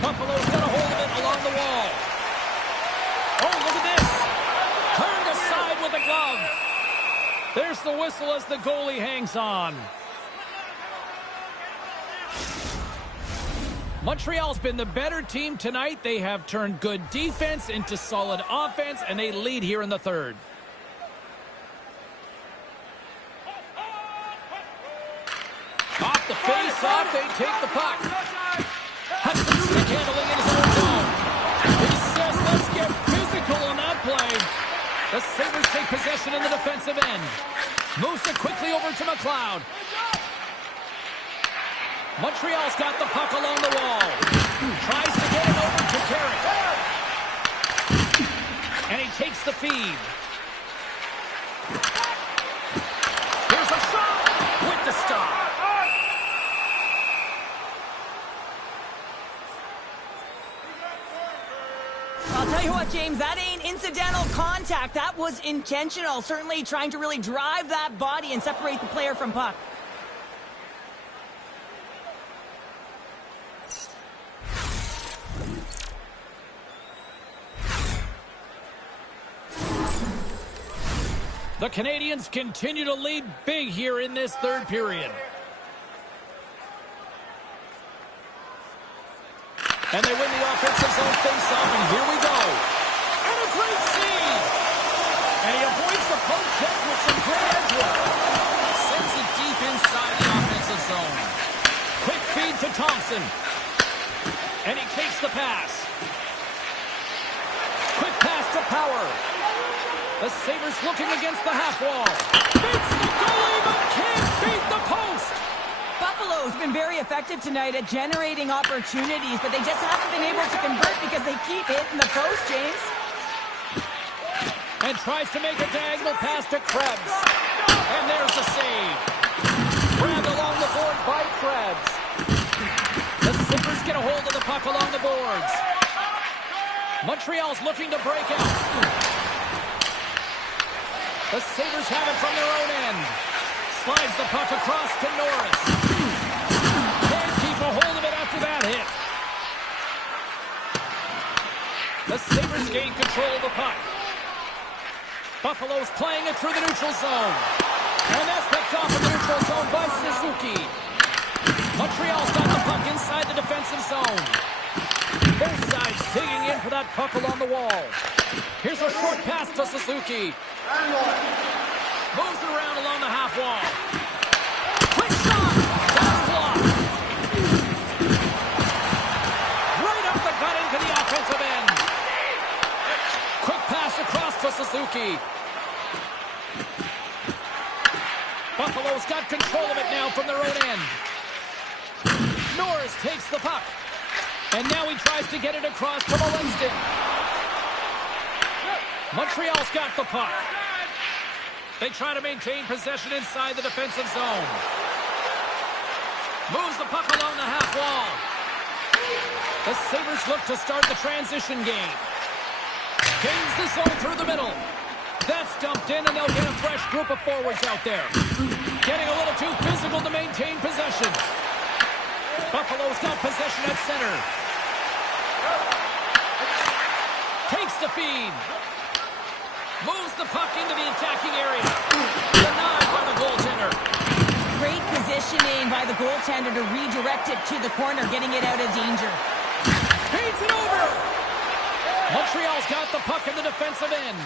Buffalo's got a hold of it along the wall. Oh, look at this. Turned aside with the glove. There's the whistle as the goalie hangs on. Montreal's been the better team tonight. They have turned good defense into solid offense, and they lead here in the third. Off the face-off, they take the puck. Hudson stick handling in his own zone. He says, let's get physical on that play. The Sabres take possession in the defensive end. Moves it quickly over to McLeod. Montreal's got the puck along the wall. Tries to get it over to Carrick. And he takes the feed. Tell you what, James, that ain't incidental contact. That was intentional. Certainly trying to really drive that body and separate the player from puck. The Canadiens continue to lead big here in this third period. And they win the offensive zone face-off, and here we go. And a great save! And he avoids the poke check with some great edge work. Sends it deep inside the offensive zone. Quick feed to Thompson. And he takes the pass. Quick pass to Power. The Sabres looking against the half wall. Beats the goalie, but can't beat the post. Buffalo's been very effective tonight at generating opportunities, but they just haven't been able to convert because they keep hitting the post, James. And tries to make a diagonal pass to Krebs. And there's the save. Grabbed along the boards by Krebs. The Sabres get a hold of the puck along the boards. Montreal's looking to break out. The Sabres have it from their own end. Slides the puck across to Norris. Can't keep a hold of it after that hit. The Sabres gain control of the puck. Buffalo's playing it through the neutral zone. And that's picked off in the neutral zone by Suzuki. Montreal's got the puck inside the defensive zone. Both sides digging in for that puck along the wall. Here's a short pass to Suzuki. Moves it around along the half wall. Quick shot! That's blocked. Right up the gut into the offensive end. Quick pass across to Suzuki. Buffalo's got control of it now from their own end. Norris takes the puck. And now he tries to get it across to Molinston. Montreal's got the puck. They try to maintain possession inside the defensive zone. Moves the puck along the half wall. The Sabres look to start the transition game. Gains the zone through the middle. That's dumped in, and they'll get a fresh group of forwards out there. Getting a little too physical to maintain possession. Buffalo's got possession at center. Takes the feed. Moves the puck into the attacking area. Denied by the goaltender. Great positioning by the goaltender to redirect it to the corner, getting it out of danger. Feeds it over. Montreal's got the puck in the defensive end.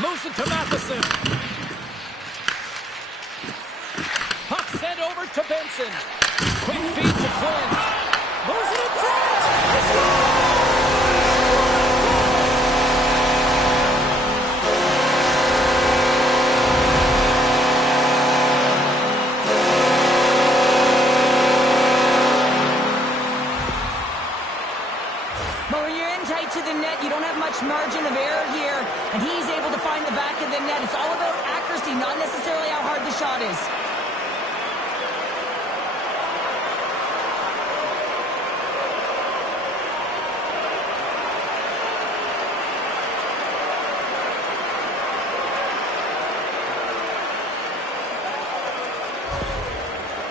Moves it to Matheson. Puck sent over to Benson. Quick feed to Quinn. Moves it in front. It's gone! To the net, you don't have much margin of error here, and he's able to find the back of the net. It's all about accuracy, not necessarily how hard the shot is.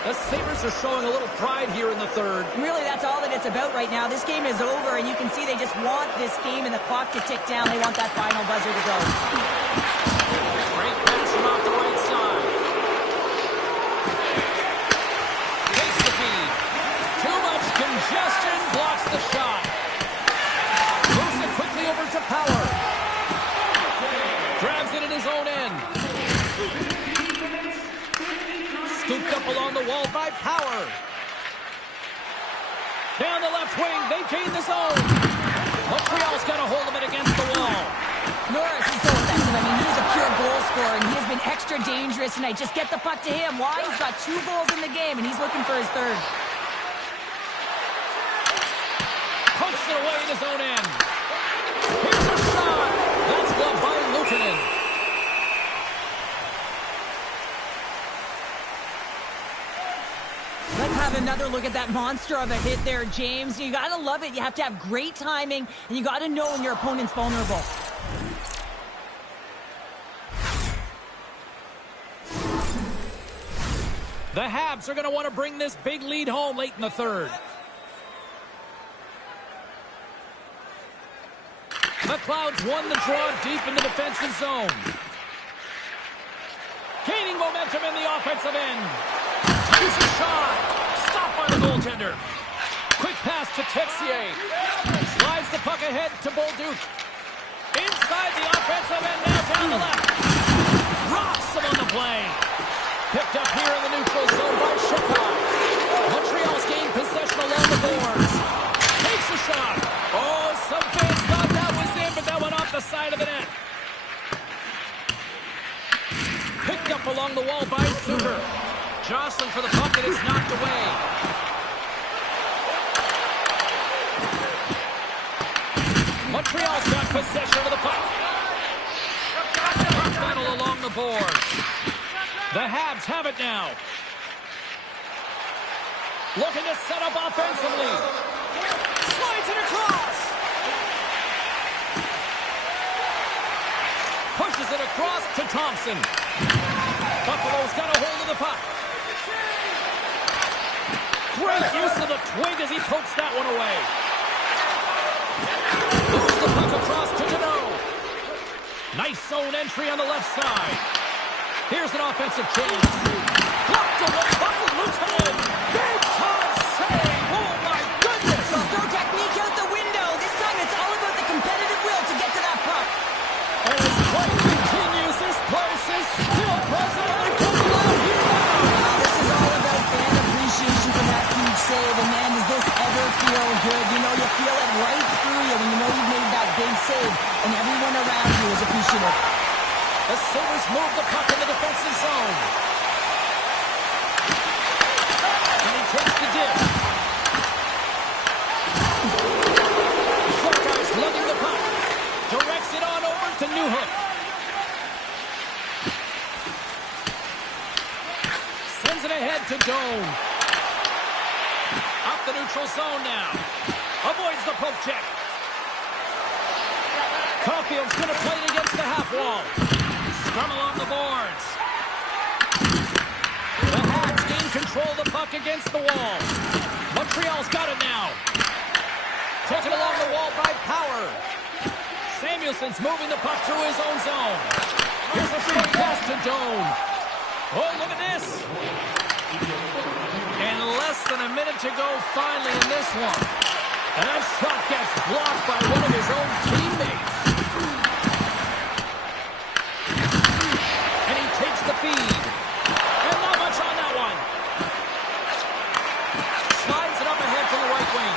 The Sabres are showing a little pride here in the third. Really, that's all that it's about right now. This game is over, and you can see they just want this game and the clock to tick down. They want that final buzzer to go. Great pass from off the right side. Takes the feed. Too much congestion. Blocks the shot. Moves it quickly over to Power. Grabs it in his own end. Scooped up along the wall by Power. Down the left wing, they gain the zone. Montreal's got a hold of it against the wall. Norris is so effective. I mean, he's a pure goal scorer, and he has been extra dangerous tonight. Just get the puck to him. Why? He's got 2 goals in the game, and he's looking for his third. Pokes it away in his own end. Here's a shot. That's blocked by Luukkonen. Let's have another look at that monster of a hit there, James. You gotta love it. You have to have great timing, and you gotta know when your opponent's vulnerable. The Habs are going to want to bring this big lead home late in the third. The Clouds won the draw deep in the defensive zone. Gaining momentum in the offensive end. Takes a shot. Stopped by the goaltender. Quick pass to Texier. Slides the puck ahead to Bolduc. Inside the offensive end, now down the left. Rocks him on the play. Picked up here in the neutral zone by Shepard. Montreal's gained possession along the boards. Takes a shot. Oh, some fans thought that was in, but that went off the side of the net. Picked up along the wall by Suter. Jostling for the puck, and it's knocked away. Montreal's got possession of the puck. Puck battle along the boards. The Habs have it now. Looking to set up offensively. Slides it across. Pushes it across to Thompson. Buffalo's got a hold of the puck. Great use of the twig as he pokes that one away. Moves the puck across to Deneau. Nice zone entry on the left side. Here's an offensive chance. Blocked away by Lukanen. Big time save. Oh, my goodness. Well, throw technique out the window. This time it's all about the competitive will to get to that puck. And as play continues, this place is still present. And they come alive here now. This is all about fan appreciation for that huge save. And, man, does this ever feel good? You know, you feel it right through you when you know you've made that big save. And everyone around you is appreciative. The Sabres move the puck in the defensive zone. And he takes the dip. Hawkeyes lugging the puck. Directs it on over to Newhook. Sends it ahead to Doan. Up the neutral zone now. Avoids the poke check. Caulfield's going to play it against the half wall. Scrum along the boards. The Habs gain control of the puck against the wall. Montreal's got it now. Taken along the wall by Power. Samuelson's moving the puck through his own zone. Here's a short pass to Doan. Oh, look at this. And less than a minute to go finally in this one. And that shot gets blocked by one of his own teammates. Takes the feed. And not much on that one. Slides it up ahead to the right wing.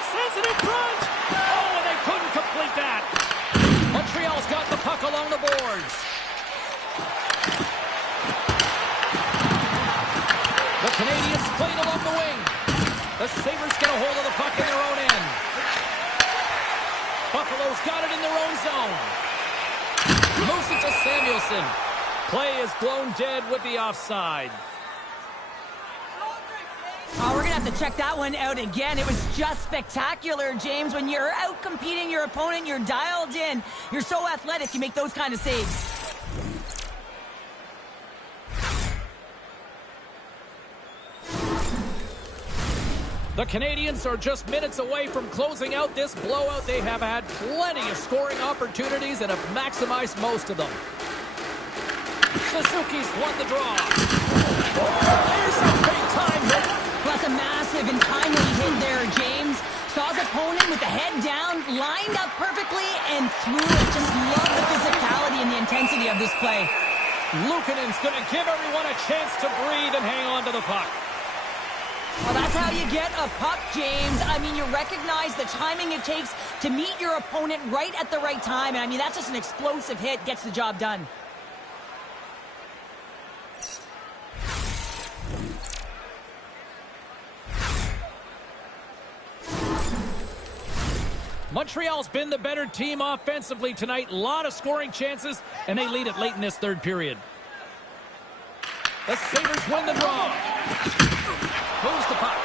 Sends it in front. Oh, and they couldn't complete that. Montreal's got the puck along the boards. The Canadiens played along the wing. The Sabres get a hold of the puck in their own end. Buffalo's got it in their own zone. Moves it to Samuelson. Play is blown dead with the offside. Oh, we're going to have to check that one out again. It was just spectacular, James. When you're out competing your opponent, you're dialed in. You're so athletic, you make those kind of saves. The Canadiens are just minutes away from closing out this blowout. They have had plenty of scoring opportunities and have maximized most of them. Suzuki's won the draw. Here's a big-time hit. That's a massive and timely hit there, James. Saw his opponent with the head down, lined up perfectly, and threw it. Just love the physicality and the intensity of this play. Lukanen's going to give everyone a chance to breathe and hang on to the puck. Well, that's how you get a puck, James. I mean, you recognize the timing it takes to meet your opponent right at the right time. And I mean, that's just an explosive hit, gets the job done. Montreal's been the better team offensively tonight. A lot of scoring chances, and they lead it late in this third period. The Sabres win the draw. Moves the puck.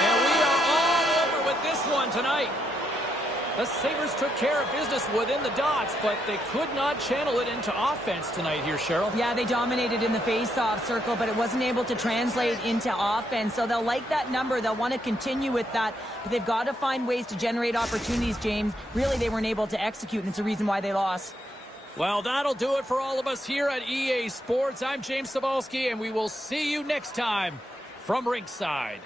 And we are all over with this one tonight. The Sabres took care of business within the dots, but they could not channel it into offense tonight here, Cheryl. Yeah, they dominated in the face-off circle, but it wasn't able to translate into offense. So they'll like that number. They'll want to continue with that. But they've got to find ways to generate opportunities, James. Really, they weren't able to execute, and it's a reason why they lost. Well, that'll do it for all of us here at EA Sports. I'm James Cebulski, and we will see you next time from Rinkside.